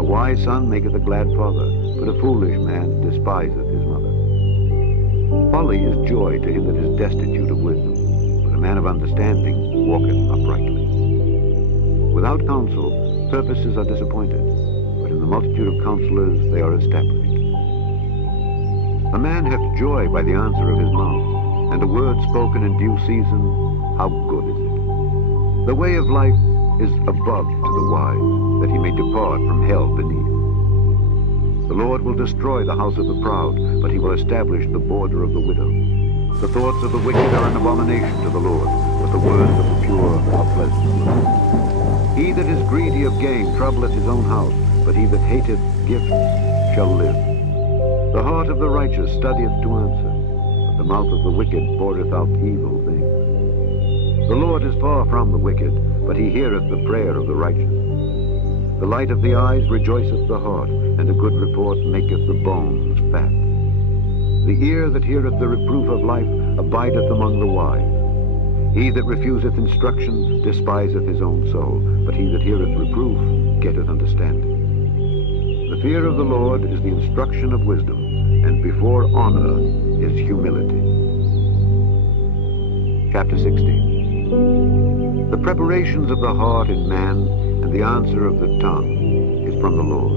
A wise son maketh a glad father, but a foolish man despiseth his mother. Folly is joy to him that is destitute of wisdom, but a man of understanding walketh uprightly. Without counsel, purposes are disappointed, but in the multitude of counselors they are established. A man hath joy by the answer of his mouth, and a word spoken in due season, how good is it? The way of life is above to the wise, that he may depart from hell beneath. The Lord will destroy the house of the proud, but he will establish the border of the widow. The thoughts of the wicked are an abomination to the Lord, but the words of the pure are pleasant. He that is greedy of gain troubleth his own house, but he that hateth gifts shall live. The heart of the righteous studieth to answer, but the mouth of the wicked poureth out evil things. The Lord is far from the wicked, but he heareth the prayer of the righteous. The light of the eyes rejoiceth the heart, and a good report maketh the bones fat. The ear that heareth the reproof of life abideth among the wise. He that refuseth instruction despiseth his own soul, but he that heareth reproof getteth understanding. The fear of the Lord is the instruction of wisdom, and before honor is humility. Chapter 16. The preparations of the heart in man and the answer of the tongue is from the Lord.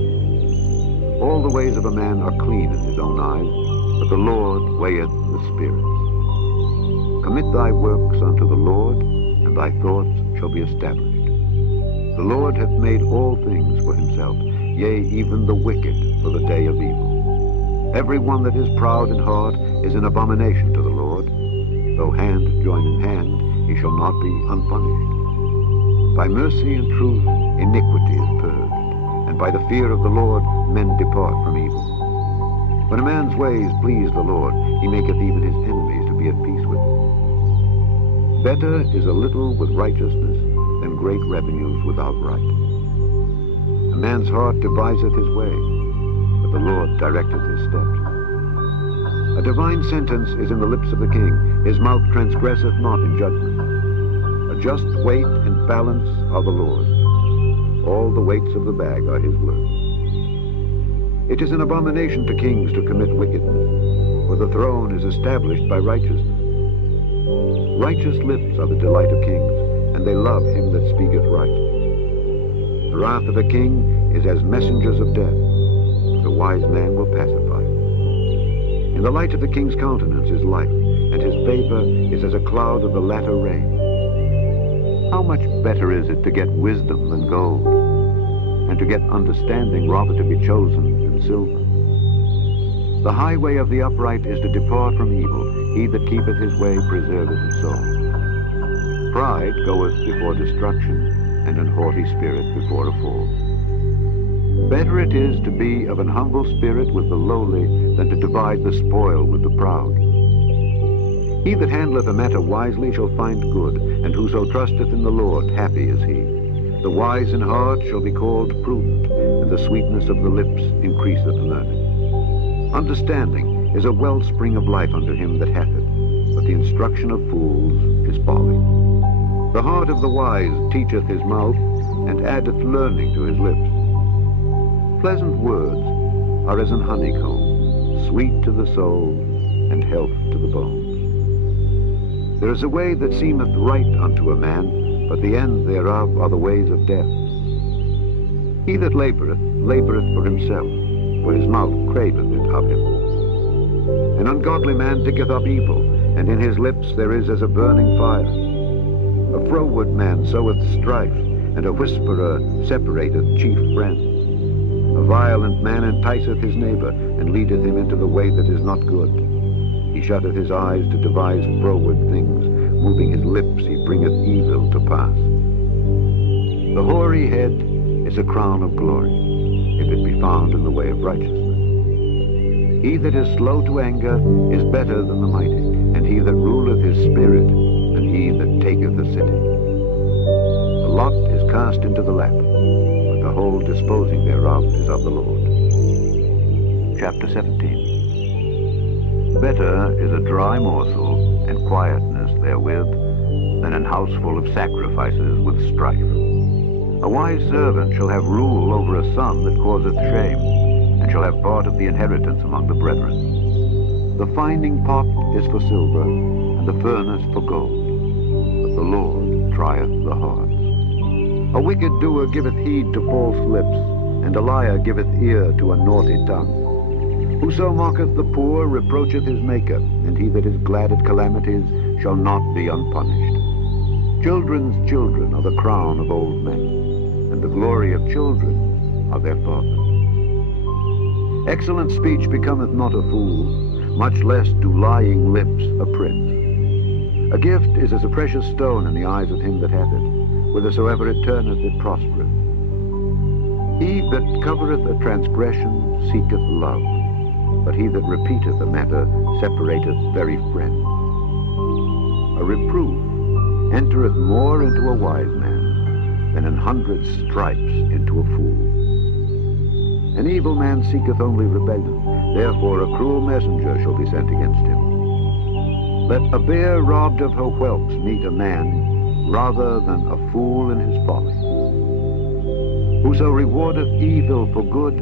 All the ways of a man are clean in his own eyes, but the Lord weigheth the spirits. Commit thy works unto the Lord, and thy thoughts shall be established. The Lord hath made all things for himself, yea, even the wicked for the day of evil. Every one that is proud in heart is an abomination to the Lord. Though hand join in hand, he shall not be unpunished. By mercy and truth iniquity is purged, and by the fear of the Lord men depart from evil. When a man's ways please the Lord, he maketh even his enemies to be at peace with him. Better is a little with righteousness than great revenues without right. A man's heart deviseth his way, but the Lord directeth his steps. A divine sentence is in the lips of the king, his mouth transgresseth not in judgment. A just weight and balance are the Lord. All the weights of the bag are his work. It is an abomination to kings to commit wickedness, for the throne is established by righteousness. Righteous lips are the delight of kings, and they love him that speaketh right. The wrath of a king is as messengers of death, but a wise man will pacify it. In the light of the king's countenance is life, and his favor is as a cloud of the latter rain. How much better is it to get wisdom than gold, and to get understanding rather to be chosen than silver? The highway of the upright is to depart from evil. He that keepeth his way preserveth his soul. Pride goeth before destruction, and an haughty spirit before a fall. Better it is to be of an humble spirit with the lowly than to divide the spoil with the proud. He that handleth a matter wisely shall find good, and whoso trusteth in the Lord, happy is he. The wise in heart shall be called prudent, and the sweetness of the lips increaseth learning. Understanding is a wellspring of life unto him that hath it, but the instruction of fools is folly. The heart of the wise teacheth his mouth, and addeth learning to his lips. Pleasant words are as an honeycomb, sweet to the soul, and health to the bones. There is a way that seemeth right unto a man, but the end thereof are the ways of death. He that laboureth, laboureth for himself, for his mouth craveth it of him. An ungodly man diggeth up evil, and in his lips there is as a burning fire. A froward man soweth strife, and a whisperer separateth chief friends. A violent man enticeth his neighbor, and leadeth him into the way that is not good. He shutteth his eyes to devise froward things. Moving his lips, he bringeth evil to pass. The hoary head is a crown of glory, if it be found in the way of righteousness. He that is slow to anger is better than the mighty, and he that ruleth his spirit than he that taketh a city. The lot is cast into the lap, but the whole disposing thereof is of the Lord. Chapter 17. Better is a dry morsel and quietness therewith than an house full of sacrifices with strife. A wise servant shall have rule over a son that causeth shame, and shall have part of the inheritance among the brethren. The finding pot is for silver, and the furnace for gold, but the Lord trieth the hearts. A wicked doer giveth heed to false lips, and a liar giveth ear to a naughty tongue. Whoso mocketh the poor reproacheth his Maker, and he that is glad at calamities shall not be unpunished. Children's children are the crown of old men, and the glory of children are their fathers. Excellent speech becometh not a fool, much less do lying lips a prince. A gift is as a precious stone in the eyes of him that hath it. Whithersoever it turneth, it prospereth. He that covereth a transgression seeketh love, but he that repeateth a matter separateth very friend. A reproof entereth more into a wise man than 100 stripes into a fool. An evil man seeketh only rebellion, therefore a cruel messenger shall be sent against him. Let a bear robbed of her whelps meet a man, rather than a fool in his folly. Whoso rewardeth evil for good,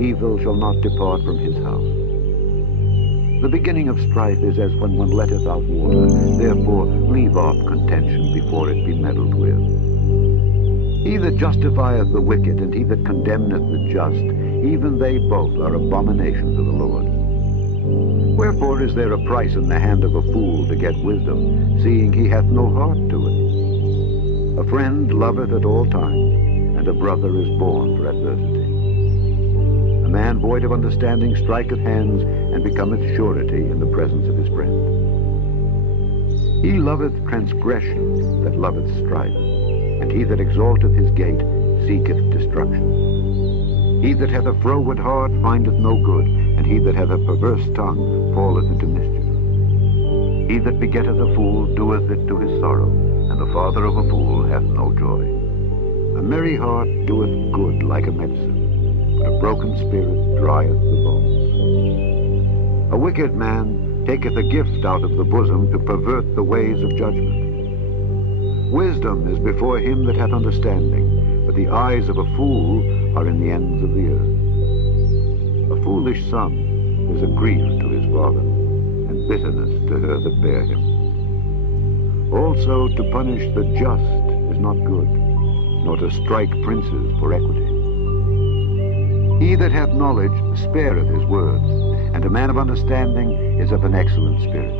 evil shall not depart from his house. The beginning of strife is as when one letteth out water, therefore leave off contention before it be meddled with. He that justifieth the wicked, and he that condemneth the just, even they both are abomination to the Lord. Wherefore is there a price in the hand of a fool to get wisdom, seeing he hath no heart to it? A friend loveth at all times, and a brother is born for adversity. A man void of understanding striketh hands, and becometh surety in the presence of his friend. He loveth transgression that loveth strife, and he that exalteth his gate seeketh destruction. He that hath a froward heart findeth no good, and he that hath a perverse tongue falleth into mischief. He that begetteth a fool doeth it to his sorrow, and the father of a fool hath no joy. A merry heart doeth good like a medicine, but a broken spirit drieth the bones. A wicked man taketh a gift out of the bosom to pervert the ways of judgment. Wisdom is before him that hath understanding, but the eyes of a fool are in the ends of the earth. A foolish son is a grief to his father, and bitterness to her that bare him. Also to punish the just is not good, nor to strike princes for equity. He that hath knowledge spareth his words, and a man of understanding is of an excellent spirit.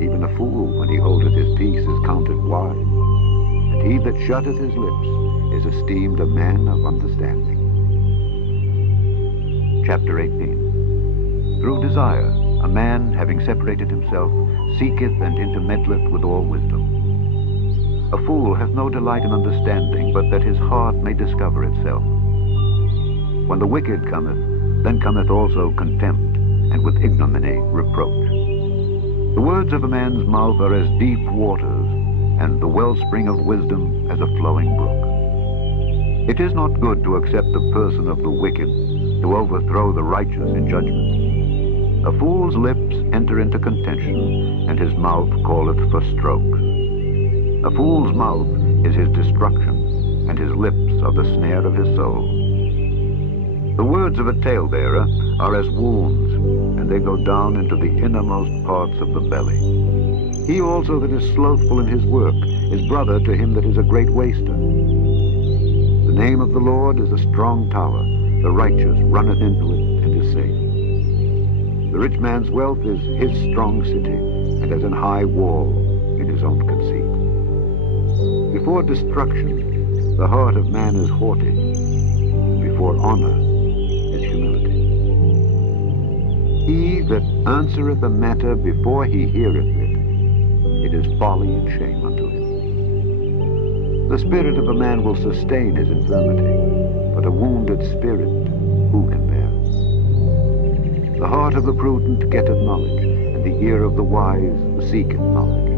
Even a fool, when he holdeth his peace, is counted wise, and he that shutteth his lips is esteemed a man of understanding. Chapter 18. Through desire, a man, having separated himself, seeketh and intermeddleth with all wisdom. A fool hath no delight in understanding, but that his heart may discover itself. When the wicked cometh, then cometh also contempt, and with ignominy reproach. The words of a man's mouth are as deep waters, and the wellspring of wisdom as a flowing brook. It is not good to accept the person of the wicked, to overthrow the righteous in judgment. A fool's lips enter into contention, and his mouth calleth for strokes. A fool's mouth is his destruction, and his lips are the snare of his soul. The words of a talebearer are as wounds, and they go down into the innermost parts of the belly. He also that is slothful in his work is brother to him that is a great waster. The name of the Lord is a strong tower. The righteous runneth into it and is safe. The rich man's wealth is his strong city, and as an high wall in his own conceit. Before destruction, the heart of man is haughty, and before honor is humility. He that answereth a matter before he heareth it is folly and shame unto him. The spirit of a man will sustain his infirmity, but a wounded spirit who can bear? The heart of the prudent getteth knowledge, and the ear of the wise seeketh knowledge.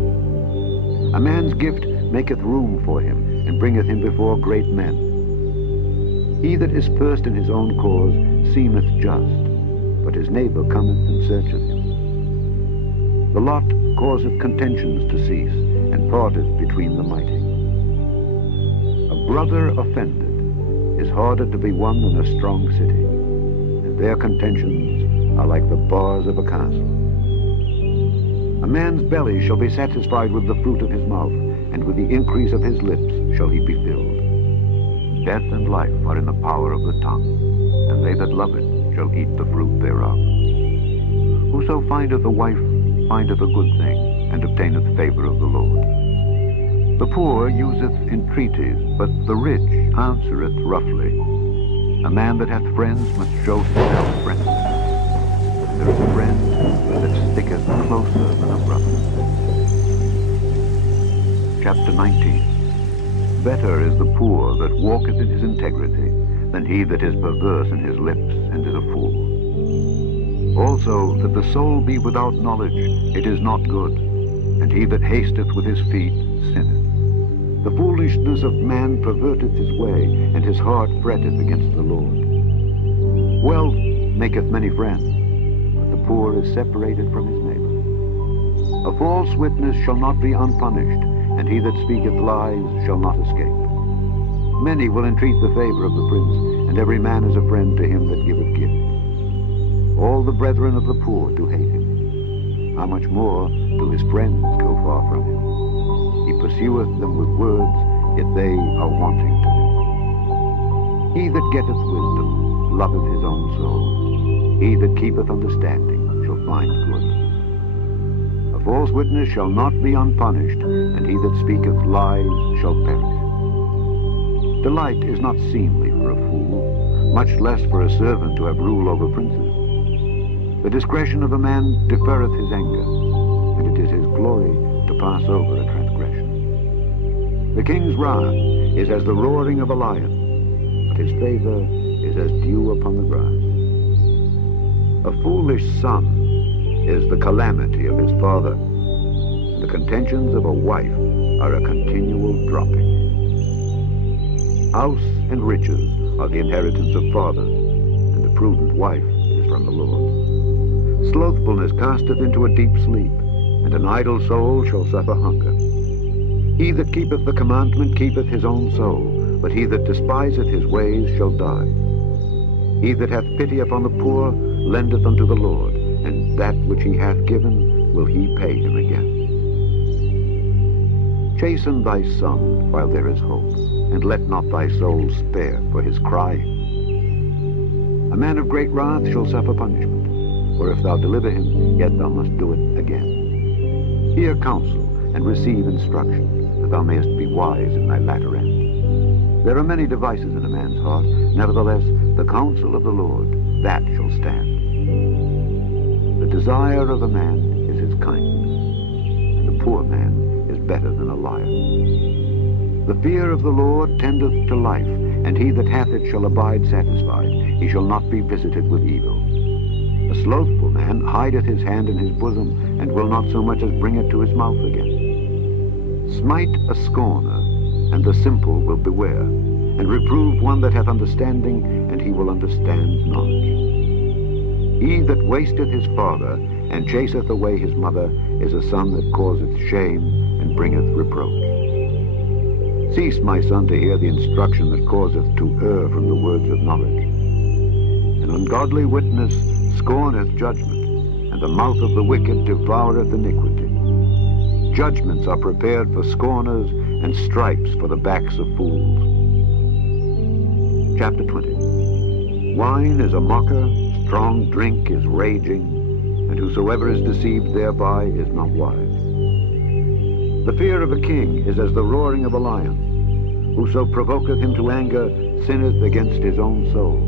A man's gift maketh room for him, and bringeth him before great men. He that is first in his own cause seemeth just, but his neighbor cometh and searcheth him. The lot causeth contentions to cease, and parteth between the mighty. A brother offended is harder to be won than a strong city, and their contentions are like the bars of a castle. A man's belly shall be satisfied with the fruit of his mouth, and with the increase of his lips shall he be filled. Death and life are in the power of the tongue, and they that love it shall eat the fruit thereof. Whoso findeth a wife findeth a good thing, and obtaineth favor of the Lord. The poor useth entreaties, but the rich answereth roughly. A man that hath friends must show himself friendly. There is a friend that sticketh closer than a brother. Chapter 19. Better is the poor that walketh in his integrity than he that is perverse in his lips and is a fool. Also, that the soul be without knowledge, it is not good, and he that hasteth with his feet sinneth. The foolishness of man perverteth his way, and his heart fretteth against the Lord. Wealth maketh many friends, but the poor is separated from his neighbor. A false witness shall not be unpunished, and he that speaketh lies shall not escape. Many will entreat the favor of the prince, and every man is a friend to him that giveth gifts. All the brethren of the poor do hate him. How much more do his friends go far from him? He pursueth them with words, yet they are wanting to him. He that getteth wisdom loveth his own soul. He that keepeth understanding shall find good. A false witness shall not be unpunished, and he that speaketh lies shall perish. Delight is not seemly for a fool, much less for a servant to have rule over princes. The discretion of a man deferreth his anger, and it is his glory to pass over a transgression. The king's wrath is as the roaring of a lion, but his favor is as dew upon the grass. A foolish son is the calamity of his father, and the contentions of a wife are a continual dropping. House and riches are the inheritance of fathers, and the prudent wife is from the Lord. Slothfulness casteth into a deep sleep, and an idle soul shall suffer hunger. He that keepeth the commandment keepeth his own soul, but he that despiseth his ways shall die. He that hath pity upon the poor lendeth unto the Lord, and that which he hath given will he pay him again. Chasten thy son while there is hope, and let not thy soul spare for his crying. A man of great wrath shall suffer punishment, for if thou deliver him, yet thou must do it again. Hear counsel, and receive instruction, that thou mayest be wise in thy latter end. There are many devices in a man's heart, nevertheless, the counsel of the Lord, that shall stand. The desire of a man is his kindness, and a poor man is better than a liar. The fear of the Lord tendeth to life, and he that hath it shall abide satisfied. He shall not be visited with evil. A slothful man hideth his hand in his bosom, and will not so much as bring it to his mouth again. Smite a scorner, and the simple will beware, and reprove one that hath understanding, and he will understand knowledge. He that wasteth his father, and chaseth away his mother, is a son that causeth shame, and bringeth reproach. Cease, my son, to hear the instruction that causeth to err from the words of knowledge. An ungodly witness scorneth judgment, and the mouth of the wicked devoureth iniquity. Judgments are prepared for scorners, and stripes for the backs of fools. Chapter 20. Wine is a mocker, strong drink is raging, and whosoever is deceived thereby is not wise. The fear of a king is as the roaring of a lion. Whoso provoketh him to anger sinneth against his own soul.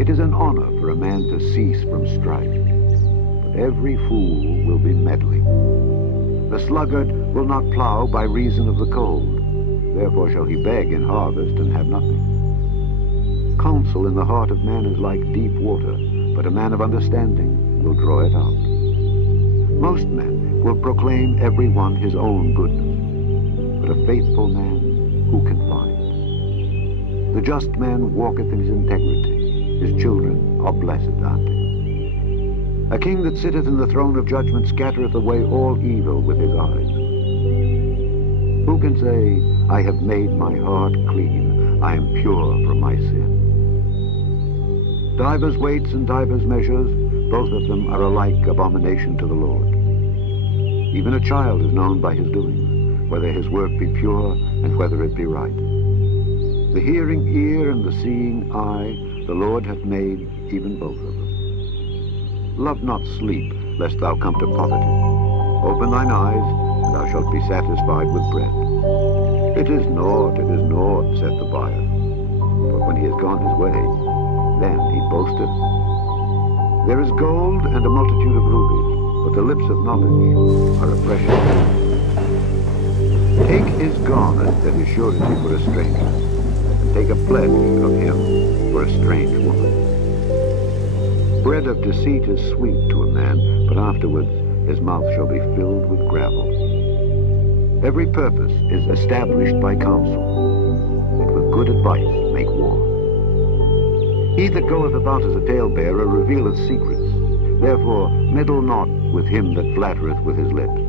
It is an honor for a man to cease from strife, but every fool will be meddling. The sluggard will not plow by reason of the cold, therefore shall he beg in harvest and have nothing. Counsel in the heart of man is like deep water, but a man of understanding will draw it out. Most men will proclaim every one his own goodness, but a faithful man who can find? The just man walketh in his integrity. His children are blessed, aren't they? A king that sitteth in the throne of judgment scattereth away all evil with his eyes. Who can say, I have made my heart clean, I am pure from my sin? Divers weights and divers measures, both of them are alike abomination to the Lord. Even a child is known by his doings, whether his work be pure and whether it be right. The hearing ear and the seeing eye, the Lord hath made even both of them. Love not sleep, lest thou come to poverty. Open thine eyes, and thou shalt be satisfied with bread. It is naught, saith the buyer. but when he has gone his way, then he boasteth. There is gold and a multitude of rubies, but the lips of knowledge are a precious thing. Take his garment that is surety for a stranger, and take a pledge of him for a strange woman. Bread of deceit is sweet to a man, but afterwards his mouth shall be filled with gravel. Every purpose is established by counsel, and with good advice make war. He that goeth about as a talebearer revealeth secrets. Therefore meddle not with him that flattereth with his lips.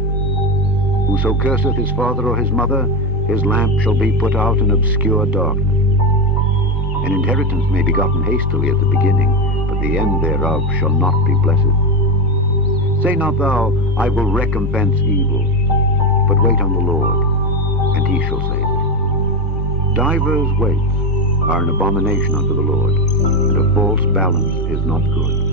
Whoso curseth his father or his mother, his lamp shall be put out in obscure darkness. An inheritance may be gotten hastily at the beginning, but the end thereof shall not be blessed. Say not thou, I will recompense evil, but wait on the Lord, and he shall save thee. Divers weights are an abomination unto the Lord, and a false balance is not good.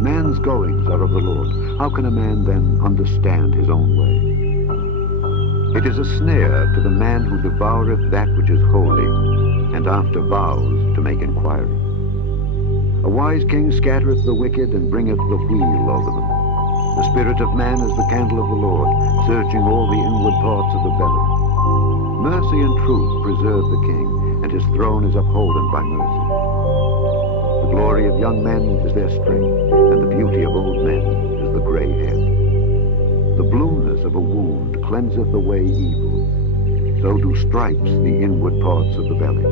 Man's goings are of the Lord. How can a man then understand his own way? It is a snare to the man who devoureth that which is holy, and after vows to make inquiry. A wise king scattereth the wicked and bringeth the wheel over them. The spirit of man is the candle of the Lord, searching all the inward parts of the belly. Mercy and truth preserve the king, and his throne is upholden by mercy. The glory of young men is their strength, and the beauty of old men is the gray head. The blueness of a wound cleanseth away evil, so do stripes the inward parts of the belly.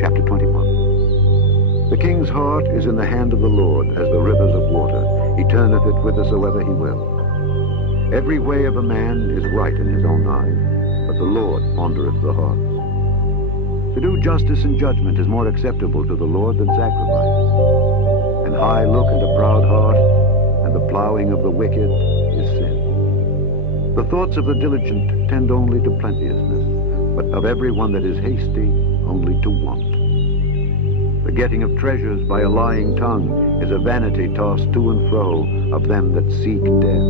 Chapter 21. The king's heart is in the hand of the Lord as the rivers of water. He turneth it whithersoever he will. Every way of a man is right in his own eyes, but the Lord pondereth the heart. To do justice and judgment is more acceptable to the Lord than sacrifice. An high look and a proud heart, and the plowing of the wicked is sin. The thoughts of the diligent tend only to plenteousness, but of every one that is hasty, only to want. The getting of treasures by a lying tongue is a vanity tossed to and fro of them that seek death.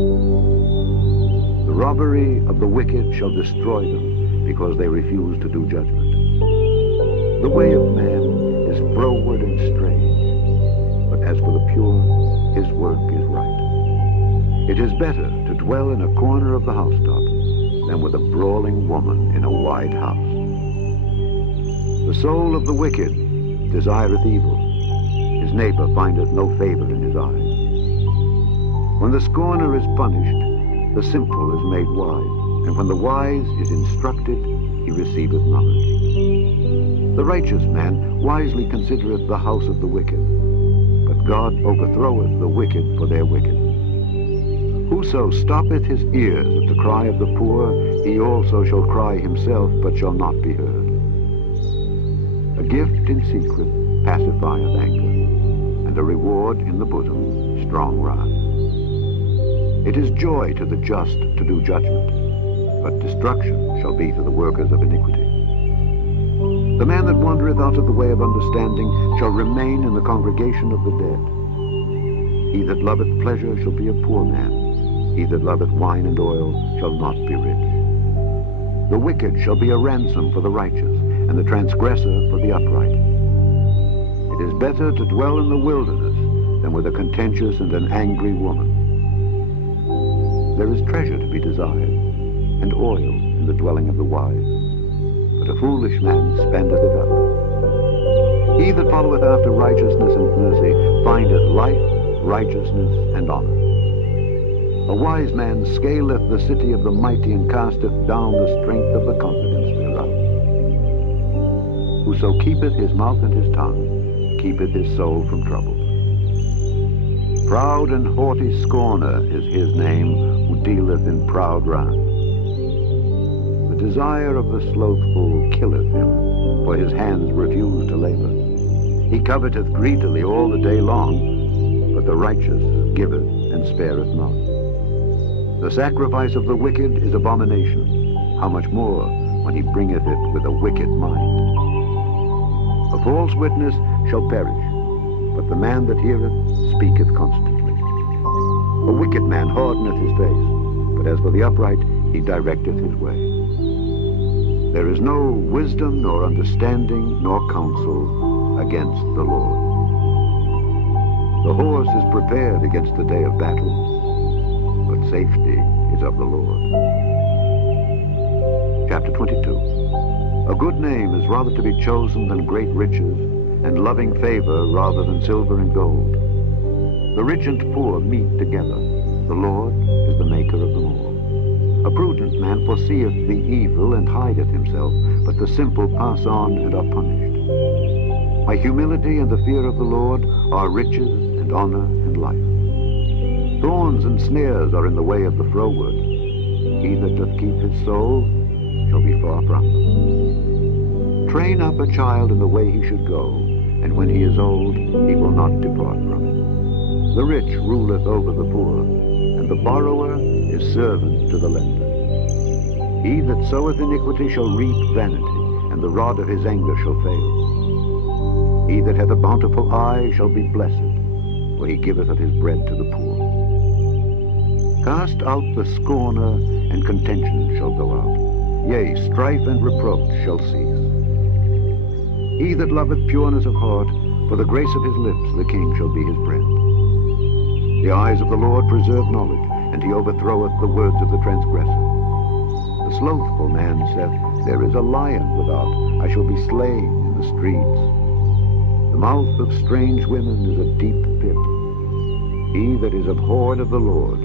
The robbery of the wicked shall destroy them, because they refuse to do judgment. The way of man is froward and strange, but as for the pure, his work is right. It is better to dwell in a corner of the housetop than with a brawling woman in a wide house. The soul of the wicked desireth evil. His neighbor findeth no favor in his eyes. When the scorner is punished, the simple is made wise, and when the wise is instructed, he receiveth knowledge. The righteous man wisely considereth the house of the wicked, but God overthroweth the wicked for their wickedness. Whoso stoppeth his ears at the cry of the poor, he also shall cry himself, but shall not be heard. A gift in secret pacifieth anger, and a reward in the bosom strong wrath. It is joy to the just to do judgment, but destruction shall be to the workers of iniquity. The man that wandereth out of the way of understanding shall remain in the congregation of the dead. He that loveth pleasure shall be a poor man. He that loveth wine and oil shall not be rich. The wicked shall be a ransom for the righteous, and the transgressor for the upright. It is better to dwell in the wilderness than with a contentious and an angry woman. There is treasure to be desired, and oil in the dwelling of the wise, but a foolish man spendeth it up. He that followeth after righteousness and mercy findeth life, righteousness, and honor. A wise man scaleth the city of the mighty, and casteth down the strength of the confidence thereof. Whoso keepeth his mouth and his tongue, keepeth his soul from trouble. Proud and haughty scorner is his name, who dealeth in proud wrath. The desire of the slothful killeth him, for his hands refuse to labor. He coveteth greedily all the day long, but the righteous giveth and spareth not. The sacrifice of the wicked is abomination. How much more when he bringeth it with a wicked mind? A false witness shall perish, but the man that heareth speaketh constantly. A wicked man hardeneth his face, but as for the upright, he directeth his way. There is no wisdom nor understanding nor counsel against the Lord. The horse is prepared against the day of battle, but safety is of the Lord. Chapter 22. A good name is rather to be chosen than great riches, and loving favor rather than silver and gold. The rich and poor meet together. The Lord is the maker of them all. A prudent man foreseeth the evil and hideth himself, but the simple pass on and are punished. By humility and the fear of the Lord are riches and honor and life. Thorns and snares are in the way of the froward. He that doth keep his soul shall be far from it. Train up a child in the way he should go, and when he is old, he will not depart from it. The rich ruleth over the poor, and the borrower is servant to the lender. He that soweth iniquity shall reap vanity, and the rod of his anger shall fail. He that hath a bountiful eye shall be blessed, for he giveth of his bread to the poor. Cast out the scorner, and contention shall go out. Yea, strife and reproach shall cease. He that loveth pureness of heart, for the grace of his lips the king shall be his friend. The eyes of the Lord preserve knowledge, and he overthroweth the words of the transgressor. The slothful man saith, There is a lion without, I shall be slain in the streets. The mouth of strange women is a deep pit. He that is abhorred of the Lord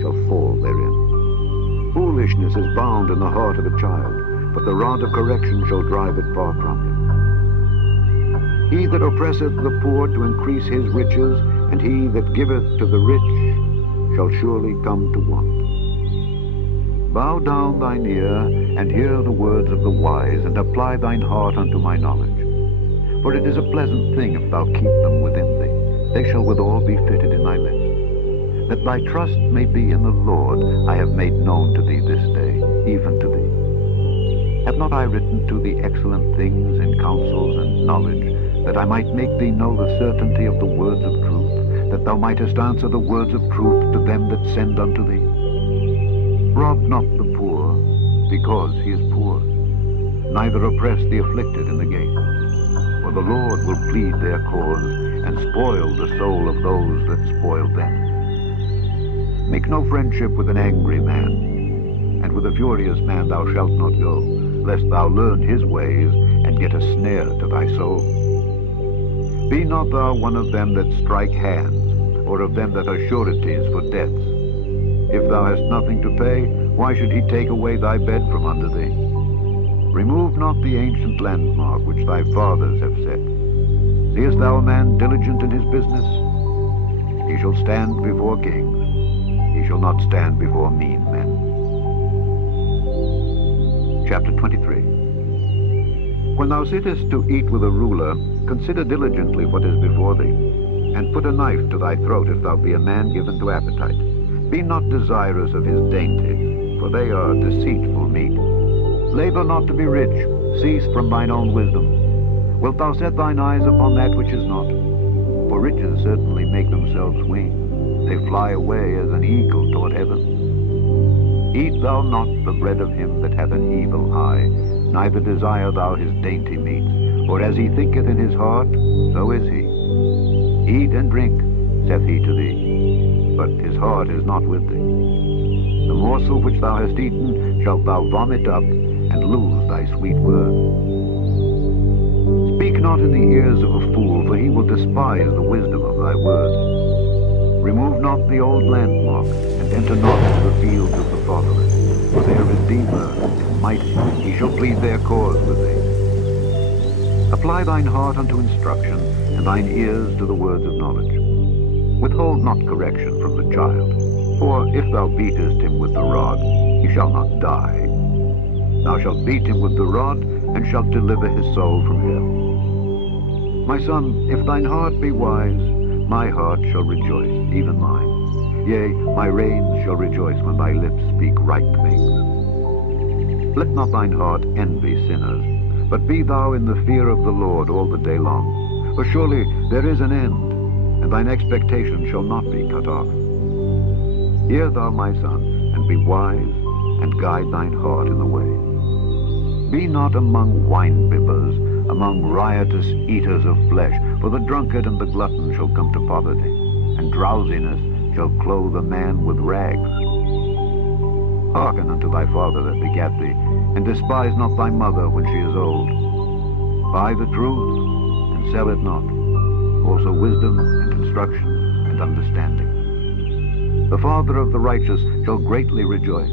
shall fall therein. Foolishness is bound in the heart of a child, but the rod of correction shall drive it far from him. He that oppresseth the poor to increase his riches, and he that giveth to the rich shall surely come to want. Bow down thine ear, and hear the words of the wise, and apply thine heart unto my knowledge. For it is a pleasant thing if thou keep them within thee. They shall withal be fitted in thy lips. That thy trust may be in the Lord, I have made known to thee this day, even to thee. Have not I written to thee excellent things in counsels and knowledge, that I might make thee know the certainty of the words of truth, that thou mightest answer the words of truth to them that send unto thee? Rob not the poor, because he is poor, neither oppress the afflicted in the gate. For the Lord will plead their cause, and spoil the soul of those that spoil them. Make no friendship with an angry man, and with a furious man thou shalt not go, lest thou learn his ways, and get a snare to thy soul. Be not thou one of them that strike hands, or of them that are sureties for debts. If thou hast nothing to pay, why should he take away thy bed from under thee? Remove not the ancient landmark which thy fathers have set. Seest thou a man diligent in his business? He shall stand before kings. He shall not stand before mean men. Chapter 23. When thou sittest to eat with a ruler, consider diligently what is before thee, and put a knife to thy throat if thou be a man given to appetite. Be not desirous of his dainties, for they are deceitful meat. Labor not to be rich, cease from thine own wisdom. Wilt thou set thine eyes upon that which is not? For riches certainly make themselves wings. They fly away as an eagle toward heaven. Eat thou not the bread of him that hath an evil eye, neither desire thou his dainty meats. For as he thinketh in his heart, so is he. Eat and drink, saith he to thee, but his heart is not with thee. The morsel which thou hast eaten shalt thou vomit up, and lose thy sweet word. Speak not in the ears of a fool, for he will despise the wisdom of thy words. Remove not the old landmark, and enter not into the fields of the fatherless. For their Redeemer is mighty, he shall plead their cause with thee. Apply thine heart unto instruction, and thine ears to the words of knowledge. Withhold not correction from the child, for if thou beatest him with the rod, he shall not die. Thou shalt beat him with the rod, and shalt deliver his soul from hell. My son, if thine heart be wise, my heart shall rejoice, even mine. Yea, my reins shall rejoice when thy lips speak right things. Let not thine heart envy sinners, but be thou in the fear of the Lord all the day long. For surely there is an end, and thine expectation shall not be cut off. Hear thou, my son, and be wise, and guide thine heart in the way. Be not among wine-bibbers, among riotous eaters of flesh, for the drunkard and the glutton shall come to poverty, and drowsiness shall clothe a man with rags. Hearken unto thy father that begat thee, and despise not thy mother when she is old. Buy the truth, and sell it not, also wisdom and instruction and understanding. The father of the righteous shall greatly rejoice,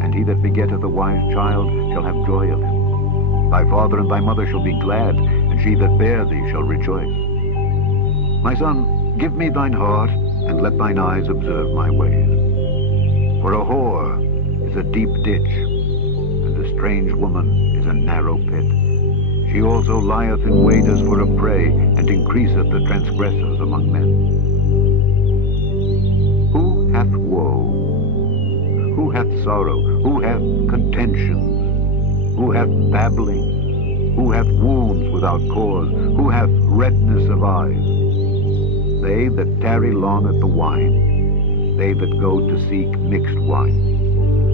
and he that begetteth a wise child shall have joy of him. Thy father and thy mother shall be glad, and she that bare thee shall rejoice. My son, give me thine heart, and let thine eyes observe my ways. For a whore is a deep ditch, and a strange woman is a narrow pit. She also lieth in wait as for a prey, and increaseth the transgressors among men. Who hath woe? Who hath sorrow? Who hath contentions? Who hath babbling? Who hath wounds without cause? Who hath redness of eyes? They that tarry long at the wine, they that go to seek mixed wine.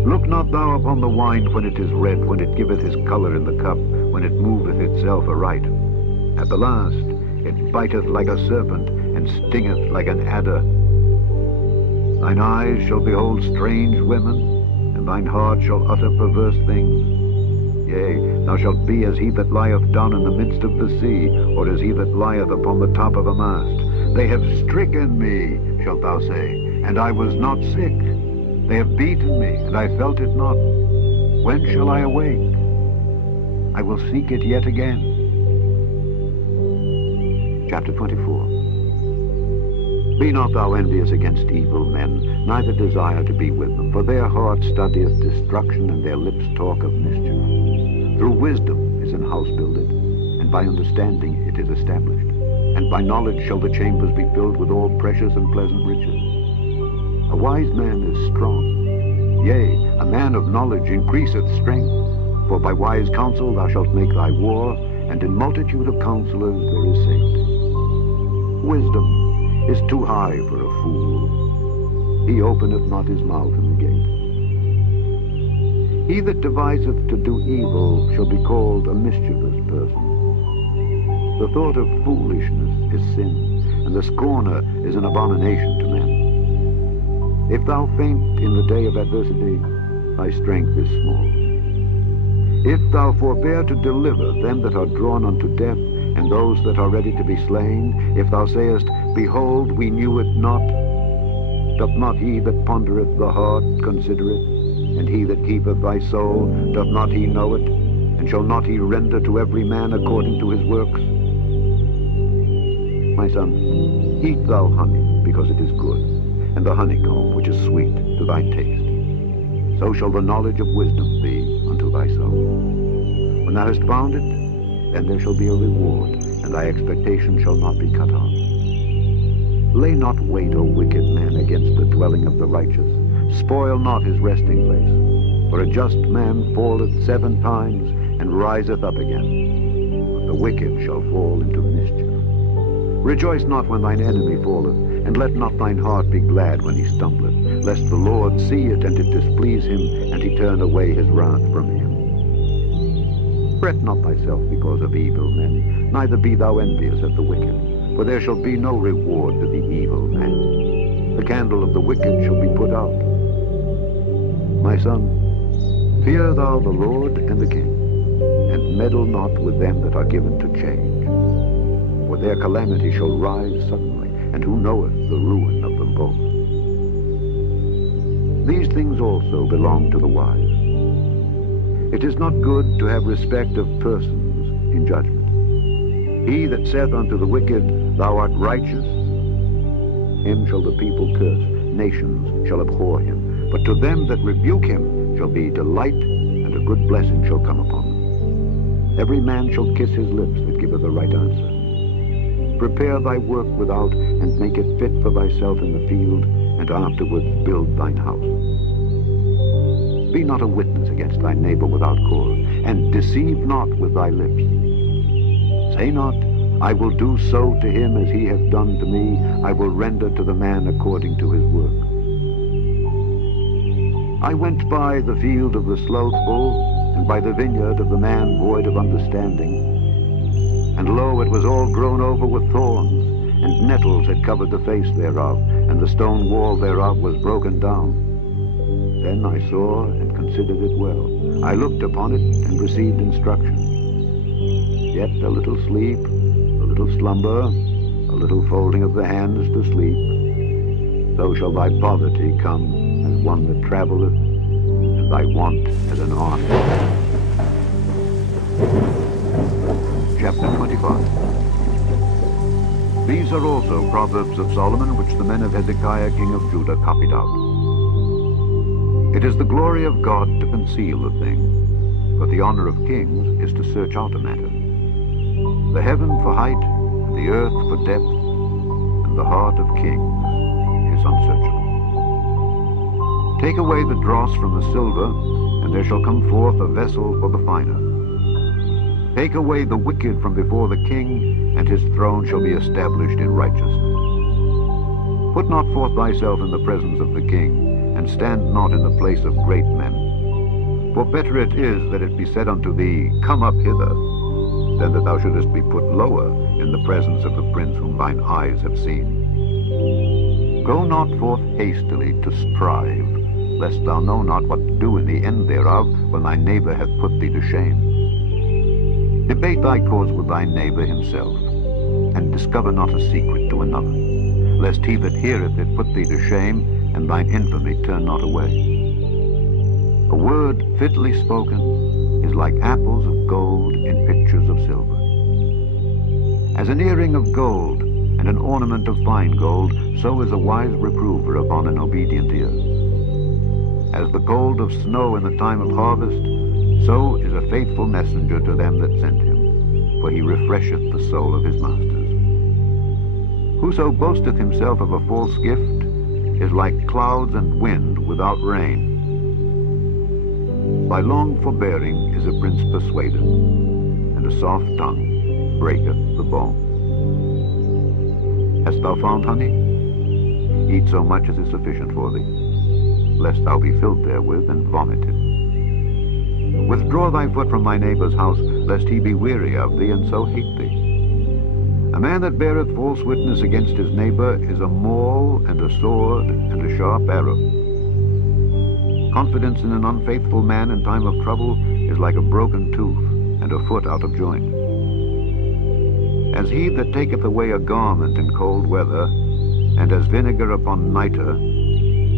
Look not thou upon the wine when it is red, when it giveth his colour in the cup, when it moveth itself aright. At the last it biteth like a serpent, and stingeth like an adder. Thine eyes shall behold strange women, and thine heart shall utter perverse things. Yea, thou shalt be as he that lieth down in the midst of the sea, or as he that lieth upon the top of a mast. They have stricken me, shalt thou say, and I was not sick. They have beaten me, and I felt it not. When shall I awake? I will seek it yet again. Chapter 24. Be not thou envious against evil men, neither desire to be with them, for their heart studieth destruction, and their lips talk of mischief. Through wisdom is an house builded, and by understanding it is established. And by knowledge shall the chambers be filled with all precious and pleasant riches. A wise man is strong. Yea, a man of knowledge increaseth strength. For by wise counsel thou shalt make thy war, and in multitude of counselors there is safety. Wisdom is too high for a fool. He openeth not his mouth in the gate. He that deviseth to do evil shall be called a mischievous person. The thought of foolishness is sin, and the scorner is an abomination to men. If thou faint in the day of adversity, thy strength is small. If thou forbear to deliver them that are drawn unto death, and those that are ready to be slain, if thou sayest, Behold, we knew it not, doth not he that pondereth the heart consider it? And he that keepeth thy soul, doth not he know it? And shall not he render to every man according to his works? My son, eat thou honey, because it is good, and the honeycomb which is sweet to thy taste. So shall the knowledge of wisdom be unto thy soul. When thou hast found it, then there shall be a reward, and thy expectation shall not be cut off. Lay not wait, O wicked man, against the dwelling of the righteous. Spoil not his resting place. For a just man falleth 7 times, and riseth up again. But the wicked shall fall into mischief. Rejoice not when thine enemy falleth, and let not thine heart be glad when he stumbleth, lest the Lord see it, and it displease him, and he turn away his wrath from him. Fret not thyself because of evil men, neither be thou envious at the wicked, for there shall be no reward to the evil man. The candle of the wicked shall be put out. My son, fear thou the Lord and the king, and meddle not with them that are given to change. For their calamity shall rise suddenly, and who knoweth the ruin of them both? These things also belong to the wise. It is not good to have respect of persons in judgment. He that saith unto the wicked, Thou art righteous, him shall the people curse, nations shall abhor him. But to them that rebuke him shall be delight, and a good blessing shall come upon them. Every man shall kiss his lips that giveth a right answer. Prepare thy work without, and make it fit for thyself in the field, and afterwards build thine house. Be not a witness against thy neighbor without cause, and deceive not with thy lips. Say not, I will do so to him as he hath done to me, I will render to the man according to his work. I went by the field of the slothful, and by the vineyard of the man void of understanding. And lo, it was all grown over with thorns, and nettles had covered the face thereof, and the stone wall thereof was broken down. Then I saw and considered it well. I looked upon it and received instruction. Yet a little sleep, a little slumber, a little folding of the hands to sleep. So shall thy poverty come as one that travelleth, and thy want as an army. Chapter 25. These are also Proverbs of Solomon, which the men of Hezekiah king of Judah copied out. It is the glory of God to conceal a thing, but the honor of kings is to search out a matter. The heaven for height, and the earth for depth, and the heart of kings is unsearchable. Take away the dross from the silver, and there shall come forth a vessel for the finer. Take away the wicked from before the king, and his throne shall be established in righteousness. Put not forth thyself in the presence of the king, and stand not in the place of great men. For better it is that it be said unto thee, Come up hither, than that thou shouldest be put lower in the presence of the prince whom thine eyes have seen. Go not forth hastily to strive, lest thou know not what to do in the end thereof, when thy neighbor hath put thee to shame. Debate thy cause with thy neighbor himself, and discover not a secret to another, lest he that heareth it put thee to shame, and thine infamy turn not away. A word fitly spoken is like apples of gold in pictures of silver. As an earring of gold and an ornament of fine gold, so is a wise reprover upon an obedient ear. As the gold of snow in the time of harvest, so is a faithful messenger to them that send him, for he refresheth the soul of his masters. Whoso boasteth himself of a false gift is like clouds and wind without rain. By long forbearing is a prince persuaded, and a soft tongue breaketh the bone. Hast thou found honey? Eat so much as is sufficient for thee, lest thou be filled therewith and vomited. Withdraw thy foot from thy neighbor's house, lest he be weary of thee, and so hate thee. A man that beareth false witness against his neighbor is a maul and a sword and a sharp arrow. Confidence in an unfaithful man in time of trouble is like a broken tooth and a foot out of joint. As he that taketh away a garment in cold weather, and as vinegar upon nitre,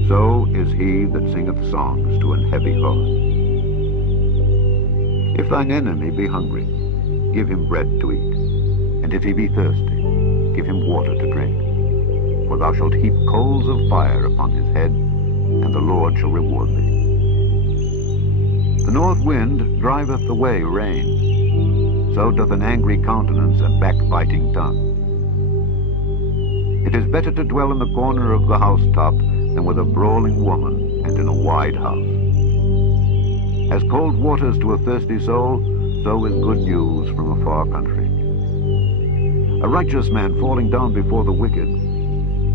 so is he that singeth songs to an heavy heart. If thine enemy be hungry, give him bread to eat. And if he be thirsty, give him water to drink. For thou shalt heap coals of fire upon his head, and the Lord shall reward thee. The north wind driveth away rain, so doth an angry countenance a backbiting tongue. It is better to dwell in the corner of the housetop than with a brawling woman and in a wide house. As cold waters to a thirsty soul, so is good news from a far country. A righteous man falling down before the wicked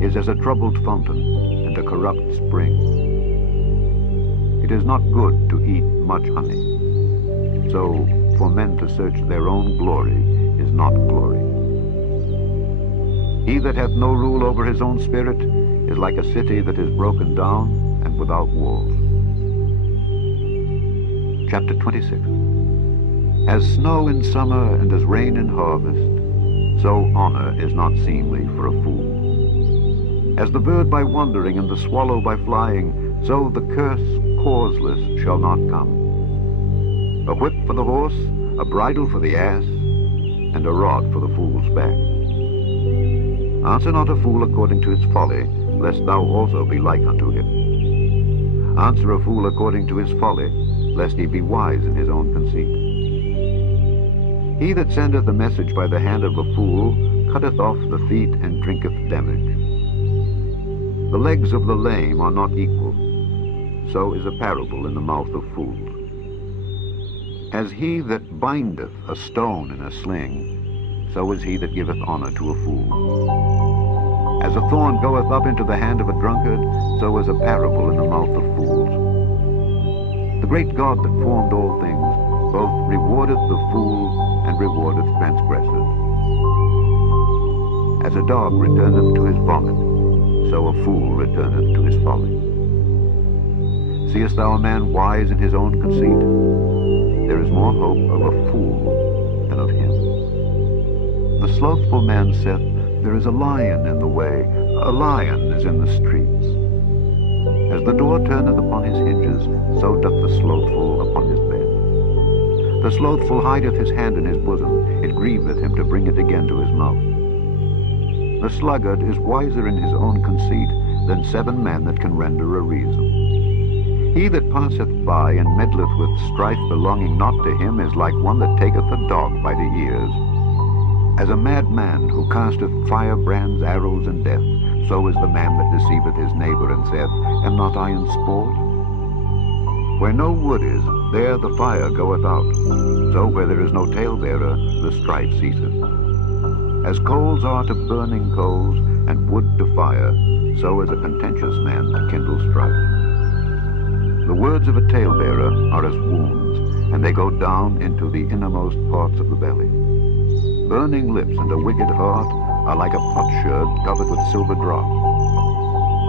is as a troubled fountain and a corrupt spring. It is not good to eat much honey. So for men to search their own glory is not glory. He that hath no rule over his own spirit is like a city that is broken down and without walls. Chapter 26. As snow in summer and as rain in harvest, so honor is not seemly for a fool. As the bird by wandering and the swallow by flying, so the curse causeless shall not come. A whip for the horse, a bridle for the ass, and a rod for the fool's back. Answer not a fool according to his folly, lest thou also be like unto him. Answer a fool according to his folly, lest he be wise in his own conceit. He that sendeth a message by the hand of a fool cutteth off the feet and drinketh damage. The legs of the lame are not equal, so is a parable in the mouth of fools. As he that bindeth a stone in a sling, so is he that giveth honor to a fool. As a thorn goeth up into the hand of a drunkard, so is a parable in the mouth of fools. The great God that formed all things both rewardeth the fool and rewardeth transgressors. As a dog returneth to his vomit, so a fool returneth to his folly. Seest thou a man wise in his own conceit? There is more hope of a fool than of him. The slothful man saith, There is a lion in the way, a lion is in the streets. As the door turneth upon his hinges, so doth the slothful upon his bed. The slothful hideth his hand in his bosom, it grieveth him to bring it again to his mouth. The sluggard is wiser in his own conceit than 7 men that can render a reason. He that passeth by and meddleth with strife belonging not to him is like one that taketh a dog by the ears. As a mad man who casteth firebrands, arrows, and death, so is the man that deceiveth his neighbor and saith, Am not I in sport? Where no wood is, there the fire goeth out. So where there is no talebearer, the strife ceaseth. As coals are to burning coals, and wood to fire, so is a contentious man to kindle strife. The words of a talebearer are as wounds, and they go down into the innermost parts of the belly. Burning lips and a wicked heart are like a potsherd covered with silver drops.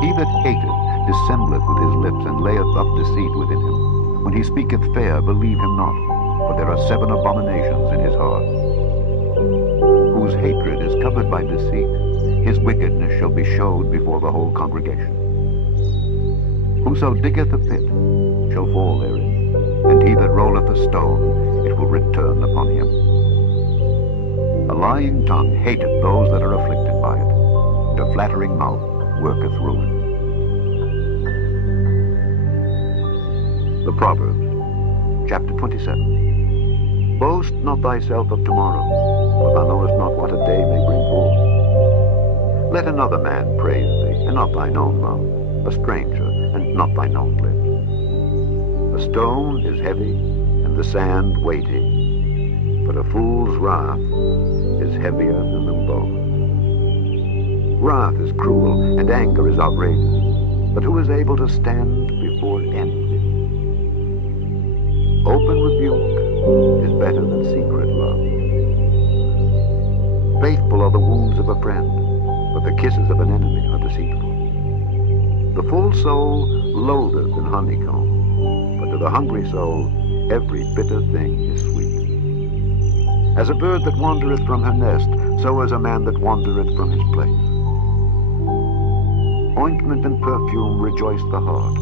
He that hateth dissembleth with his lips, and layeth up deceit within him. When he speaketh fair, believe him not, for there are 7 abominations in his heart. Whose hatred is covered by deceit, his wickedness shall be showed before the whole congregation. Whoso diggeth a pit shall fall therein, and he that rolleth a stone, it will return upon him. A lying tongue hateth those that are afflicted by it, and a flattering mouth worketh ruin. The Proverbs, chapter 27. Boast not thyself of tomorrow, for thou knowest not what a day may bring forth. Let another man praise thee, and not thine own mouth, a stranger, and not thine own lips. The stone is heavy, and the sand weighty, but a fool's wrath is heavier than them both. Wrath is cruel, and anger is outrageous, but who is able to stand before envy? Open rebuke is better than secret love. Faithful are the wounds of a friend, but the kisses of an enemy are deceitful. The full soul loatheth in honeycomb, but to the hungry soul every bitter thing is sweet. As a bird that wandereth from her nest, so is a man that wandereth from his place. Ointment and perfume rejoice the heart,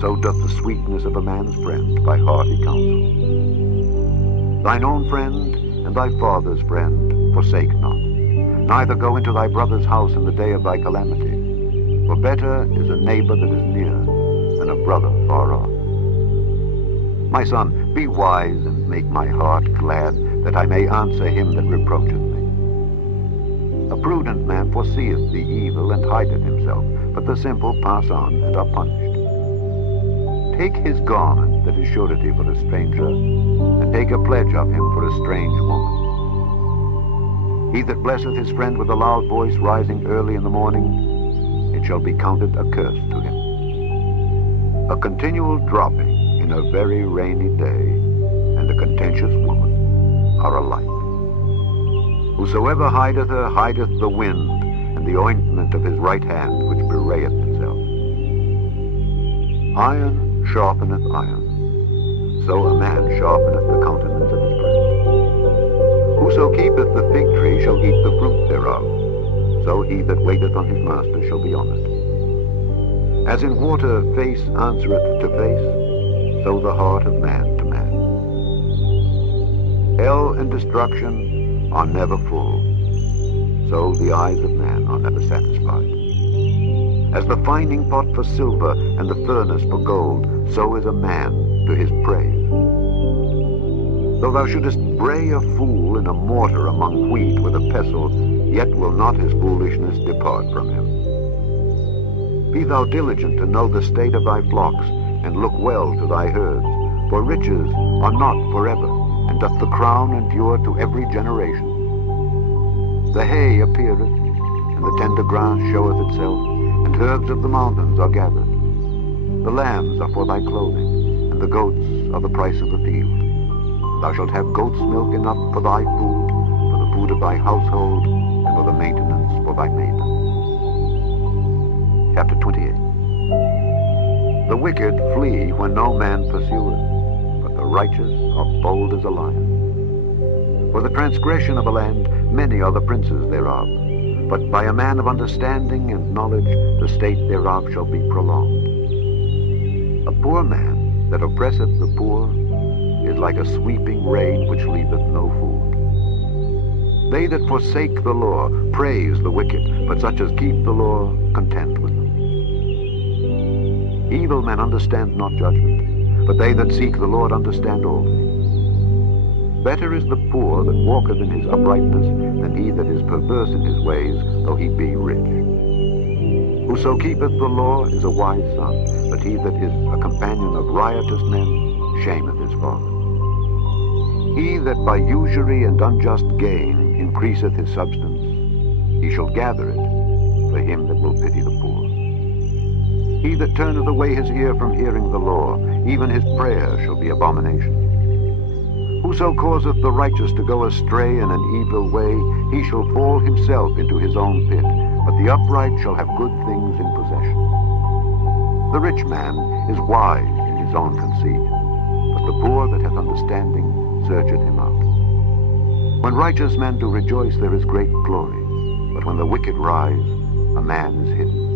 so doth the sweetness of a man's friend by hearty counsel. Thine own friend and thy father's friend forsake not, neither go into thy brother's house in the day of thy calamity, for better is a neighbor that is near than a brother far off. My son, be wise and make my heart glad, that I may answer him that reproacheth me. A prudent man foreseeth the evil and hideth himself, but the simple pass on and are punished. Take his garment that is surety for a stranger, and take a pledge of him for a strange woman. He that blesseth his friend with a loud voice rising early in the morning, it shall be counted a curse to him. A continual dropping in a very rainy day, and a contentious woman are alike. Whosoever hideth her hideth the wind, and the ointment of his right hand which bewrayeth himself. Iron sharpeneth iron, so a man sharpeneth the countenance of his friend. Whoso keepeth the fig tree shall eat the fruit thereof, so he that waiteth on his master shall be honoured. As in water face answereth to face, so the heart of man to man. Hell and destruction are never full, so the eyes of man are never satisfied. As the fining pot for silver and the furnace for gold, so is a man to his praise. Though thou shouldest bray a fool in a mortar among wheat with a pestle, yet will not his foolishness depart from him. Be thou diligent to know the state of thy flocks, and look well to thy herds, for riches are not forever, and doth the crown endure to every generation. The hay appeareth, and the tender grass showeth itself, and herbs of the mountains are gathered. The lambs are for thy clothing, and the goats are the price of the field. Thou shalt have goat's milk enough for thy food, for the food of thy household, and for the maintenance for thy maiden. Chapter 28. The wicked flee when no man pursueth, but the righteous are bold as a lion. For the transgression of a land, many are the princes thereof, but by a man of understanding and knowledge the state thereof shall be prolonged. A poor man that oppresseth the poor is like a sweeping rain which leaveth no food. They that forsake the law praise the wicked, but such as keep the law contend with them. Evil men understand not judgment, but they that seek the Lord understand all things. Better is the poor that walketh in his uprightness than he that is perverse in his ways, though he be rich. Whoso keepeth the law is a wise son, but he that is a companion of riotous men shameth his father. He that by usury and unjust gain increaseth his substance, he shall gather it for him that will pity the poor. He that turneth away his ear from hearing the law, even his prayer shall be abomination. Whoso causeth the righteous to go astray in an evil way, he shall fall himself into his own pit, but the upright shall have good things in possession. The rich man is wise in his own conceit, but the poor that hath understanding searcheth him out. When righteous men do rejoice, there is great glory, but when the wicked rise, a man is hidden.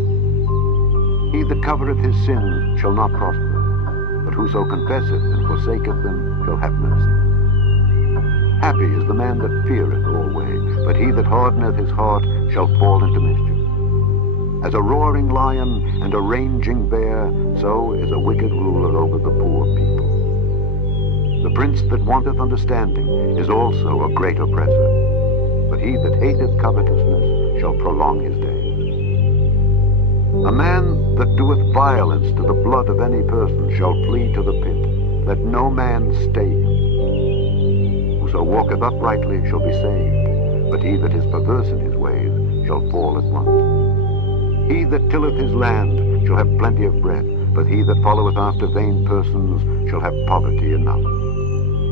He that covereth his sins shall not prosper, but whoso confesseth and forsaketh them shall have mercy. Happy is the man that feareth always, but he that hardeneth his heart shall fall into mischief. As a roaring lion and a raging bear, so is a wicked ruler over the poor people. The prince that wanteth understanding is also a great oppressor, but he that hateth covetousness shall prolong his days. A man that doeth violence to the blood of any person shall flee to the pit. Let no man stay him. Whoso walketh uprightly shall be saved, but he that is perverse in his ways shall fall at once. He that tilleth his land shall have plenty of bread, but he that followeth after vain persons shall have poverty enough.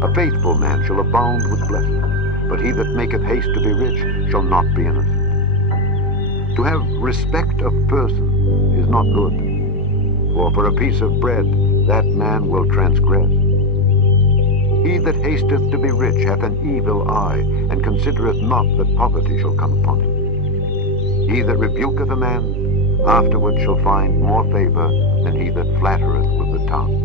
A faithful man shall abound with blessings, but he that maketh haste to be rich shall not be innocent. To have respect of person is not good, for a piece of bread that man will transgress. He that hasteth to be rich hath an evil eye, and considereth not that poverty shall come upon him. He that rebuketh a man afterward shall find more favor than he that flattereth with the tongue.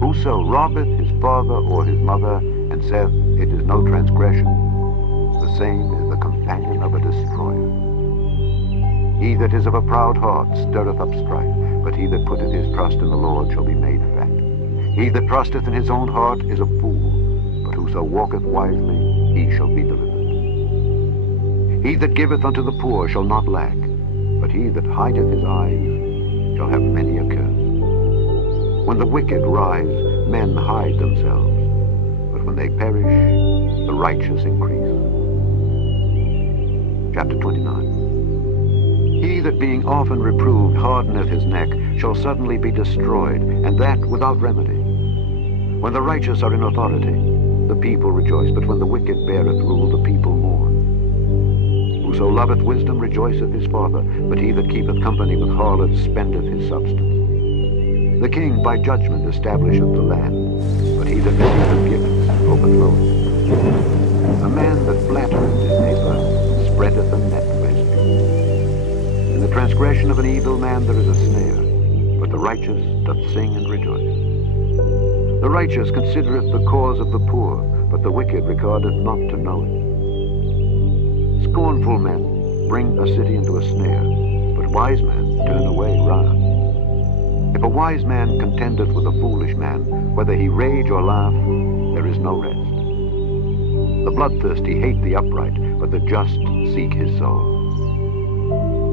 Whoso robbeth his father or his mother, and saith, It is no transgression, the same is the companion of a destroyer. He that is of a proud heart stirreth up strife, but he that putteth his trust in the Lord shall be made fat. He that trusteth in his own heart is a fool, but whoso walketh wisely, he shall be delivered. He that giveth unto the poor shall not lack, but he that hideth his eyes shall have many a curse. When the wicked rise, men hide themselves, but when they perish, the righteous increase. Chapter 29. He that being often reproved hardeneth his neck shall suddenly be destroyed, and that without remedy. When the righteous are in authority, the people rejoice, but when the wicked beareth rule, the people mourn. Whoso loveth wisdom rejoiceth his father, but he that keepeth company with harlots spendeth his substance. The king by judgment establisheth the land, but he that receiveth gifts overthroweth. A man that flattereth his neighbor spreadeth a net for his feet. In the transgression of an evil man there is a snare, but the righteous doth sing and rejoice. The righteous considereth the cause of the poor, but the wicked regardeth not to know it. Scornful men bring a city into a snare, but wise men turn away wrath. If a wise man contendeth with a foolish man, whether he rage or laugh, there is no rest. The bloodthirsty hate the upright, but the just seek his soul.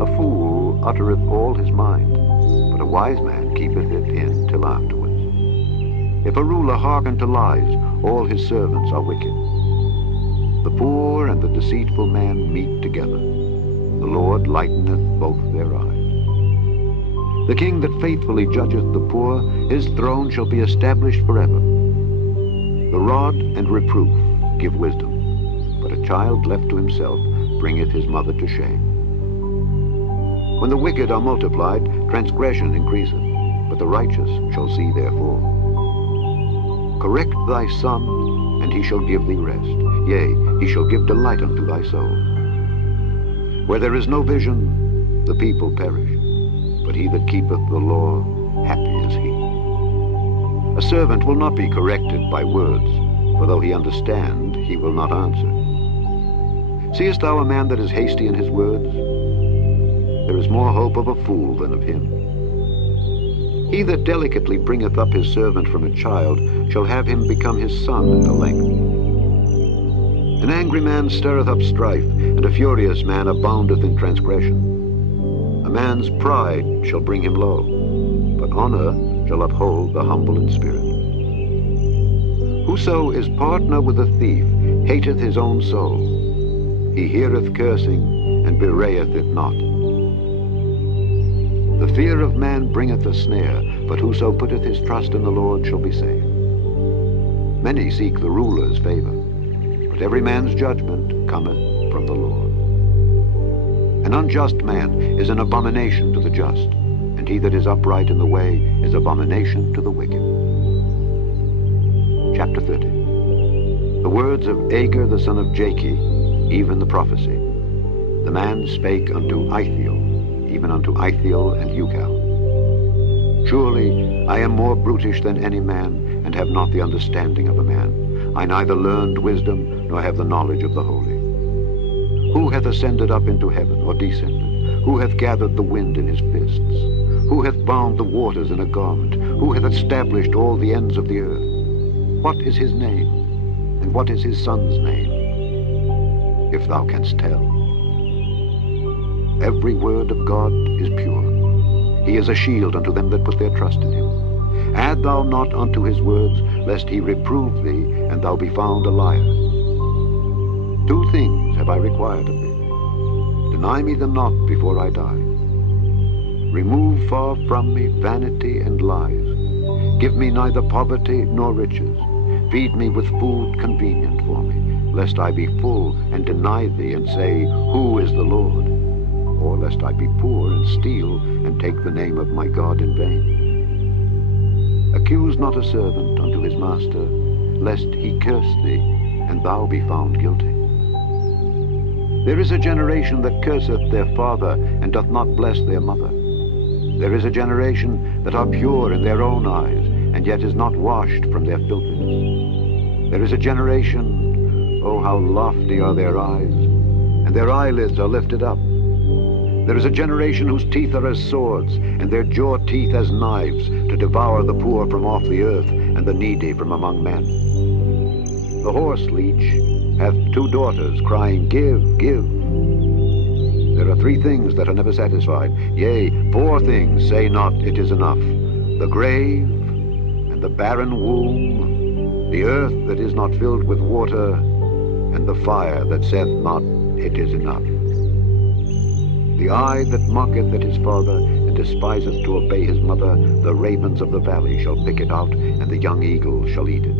A fool uttereth all his mind, but a wise man keepeth it in till afterwards. If a ruler hearken to lies, all his servants are wicked. The poor and the deceitful man meet together. The Lord lighteneth both their eyes. The king that faithfully judgeth the poor, his throne shall be established forever. The rod and reproof give wisdom, but a child left to himself bringeth his mother to shame. When the wicked are multiplied, transgression increaseth, but the righteous shall see their fall. Correct thy son, and he shall give thee rest. Yea, he shall give delight unto thy soul. Where there is no vision, the people perish, but he that keepeth the law, happy is he. A servant will not be corrected by words, for though he understand, he will not answer. Seest thou a man that is hasty in his words? There is more hope of a fool than of him. He that delicately bringeth up his servant from a child shall have him become his son at the length. An angry man stirreth up strife, and a furious man aboundeth in transgression. A man's pride shall bring him low, but honor shall uphold the humble in spirit. Whoso is partner with a thief hateth his own soul. He heareth cursing, and bewrayeth it not. The fear of man bringeth a snare, but whoso putteth his trust in the Lord shall be safe. Many seek the ruler's favor, but every man's judgment cometh from the Lord. An unjust man is an abomination to the just, and he that is upright in the way is abomination to the wicked. Chapter 30. The words of Agur the son of Jakeh, even the prophecy. The man spake unto Ithiel, even unto Ithiel and Ucal. Surely I am more brutish than any man, and have not the understanding of a man. I neither learned wisdom, nor have the knowledge of the holy. Who hath ascended up into heaven, or descended? Who hath gathered the wind in his fists? Who hath bound the waters in a garment? Who hath established all the ends of the earth? What is his name, and what is his son's name? If thou canst tell. Every word of God is pure. He is a shield unto them that put their trust in him. Add thou not unto his words, lest he reprove thee, and thou be found a liar. 2 things have I required of thee. Deny me them not before I die. Remove far from me vanity and lies. Give me neither poverty nor riches. Feed me with food convenient for me, lest I be full and deny thee and say, Who is the Lord? Or lest I be poor and steal and take the name of my God in vain. Accuse not a servant unto his master, lest he curse thee, and thou be found guilty. There is a generation that curseth their father, and doth not bless their mother. There is a generation that are pure in their own eyes, and yet is not washed from their filthiness. There is a generation, oh, how lofty are their eyes, and their eyelids are lifted up. There is a generation whose teeth are as swords, and their jaw teeth as knives, to devour the poor from off the earth, and the needy from among men. The horse leech hath 2 daughters, crying, Give, give. There are 3 things that are never satisfied, yea, 4 things say not, It is enough. The grave, and the barren womb, the earth that is not filled with water, and the fire that saith not, It is enough. The eye that mocketh at his father, and despiseth to obey his mother, the ravens of the valley shall pick it out, and the young eagle shall eat it.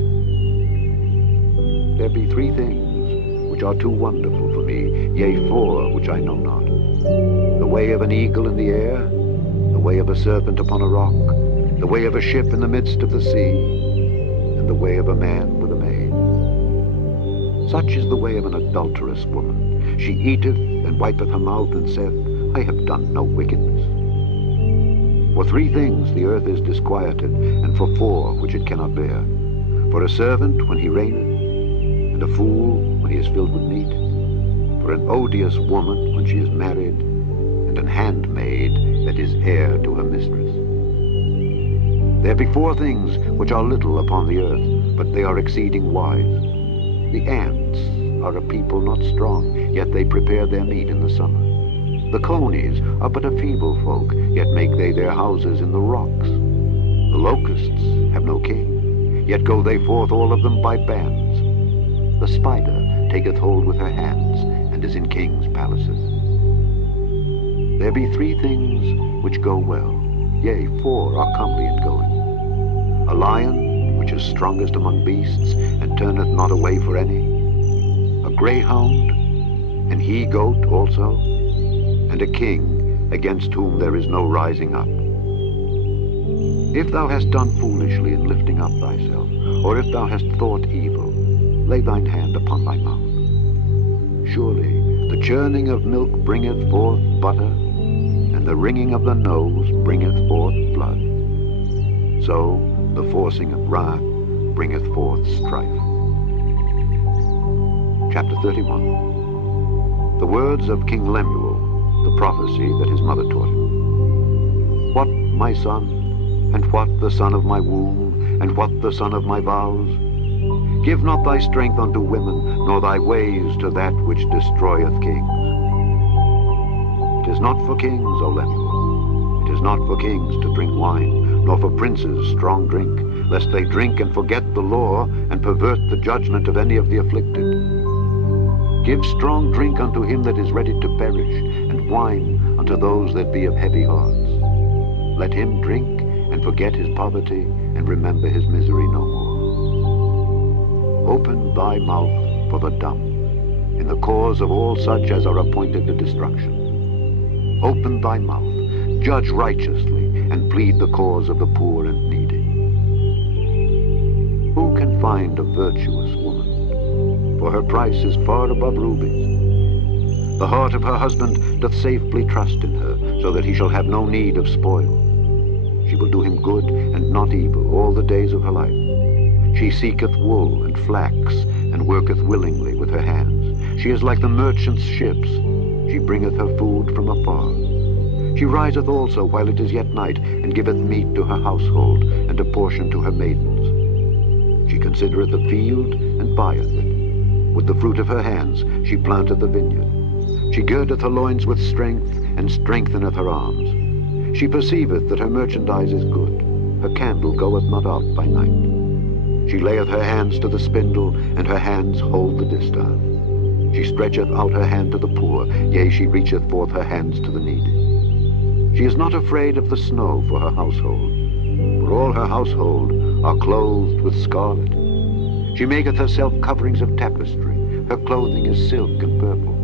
There be 3 things which are too wonderful for me, yea, 4 which I know not. The way of an eagle in the air, the way of a serpent upon a rock, the way of a ship in the midst of the sea, and the way of a man with a maid. Such is the way of an adulterous woman. She eateth and wipeth her mouth, and saith, I have done no wickedness. For 3 things the earth is disquieted, and for 4 which it cannot bear. For a servant when he reigneth, and a fool when he is filled with meat, for an odious woman when she is married, and an handmaid that is heir to her mistress. There be 4 things which are little upon the earth, but they are exceeding wise. The ants are a people not strong, yet they prepare their meat in the summer. The conies are but a feeble folk, yet make they their houses in the rocks. The locusts have no king, yet go they forth all of them by bands. The spider taketh hold with her hands, and is in kings' palaces. There be 3 things which go well, yea, 4 are comely in going. A lion which is strongest among beasts, and turneth not away for any? A greyhound, and he-goat also, and a king against whom there is no rising up. If thou hast done foolishly in lifting up thyself, or if thou hast thought evil, lay thine hand upon thy mouth. Surely the churning of milk bringeth forth butter, and the wringing of the nose bringeth forth blood. So the forcing of wrath bringeth forth strife. Chapter 31. The words of King Lemuel, the prophecy that his mother taught him. What, my son, and what the son of my womb, and what the son of my vows? Give not thy strength unto women, nor thy ways to that which destroyeth kings. It is not for kings, O Lemuel, it is not for kings to drink wine, nor for princes strong drink, lest they drink and forget the law, and pervert the judgment of any of the afflicted. Give strong drink unto him that is ready to perish, and wine unto those that be of heavy hearts. Let him drink and forget his poverty, and remember his misery no more. Open thy mouth for the dumb, in the cause of all such as are appointed to destruction. Open thy mouth, judge righteously, and plead the cause of the poor and needy. Who can find a virtuous woman? For her price is far above rubies. The heart of her husband doth safely trust in her, so that he shall have no need of spoil. She will do him good and not evil all the days of her life. She seeketh wool and flax, and worketh willingly with her hands. She is like the merchant's ships. She bringeth her food from afar. She riseth also while it is yet night, and giveth meat to her household, and a portion to her maidens. She considereth the field, and buyeth it. With the fruit of her hands she planteth a vineyard. She girdeth her loins with strength, and strengtheneth her arms. She perceiveth that her merchandise is good. Her candle goeth not out by night. She layeth her hands to the spindle, and her hands hold the distaff. She stretcheth out her hand to the poor, yea, she reacheth forth her hands to the needy. She is not afraid of the snow for her household, for all her household are clothed with scarlet. She maketh herself coverings of tapestry. Her clothing is silk and purple.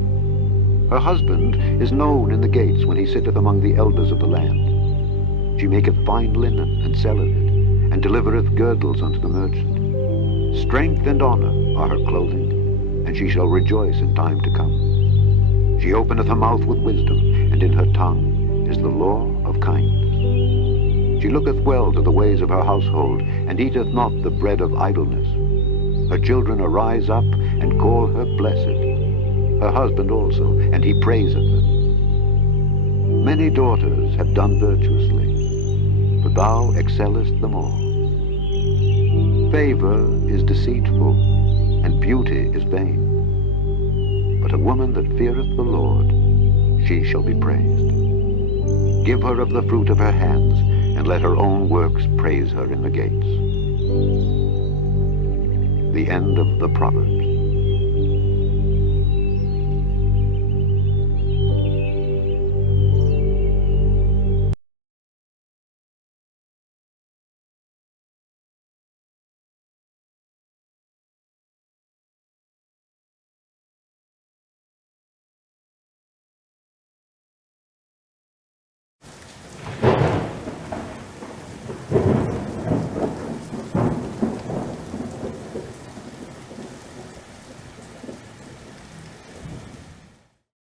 Her husband is known in the gates when he sitteth among the elders of the land. She maketh fine linen, and selleth it, and delivereth girdles unto the merchant. Strength and honor are her clothing, and she shall rejoice in time to come. She openeth her mouth with wisdom, and in her tongue is the law of kindness. She looketh well to the ways of her household, and eateth not the bread of idleness. Her children arise up, and call her blessed. Her husband also, and he praiseth her. Many daughters have done virtuously, but thou excellest them all. Favor is deceitful, and beauty is vain. But a woman that feareth the Lord, she shall be praised. Give her of the fruit of her hands, and let her own works praise her in the gates. The end of the Proverbs.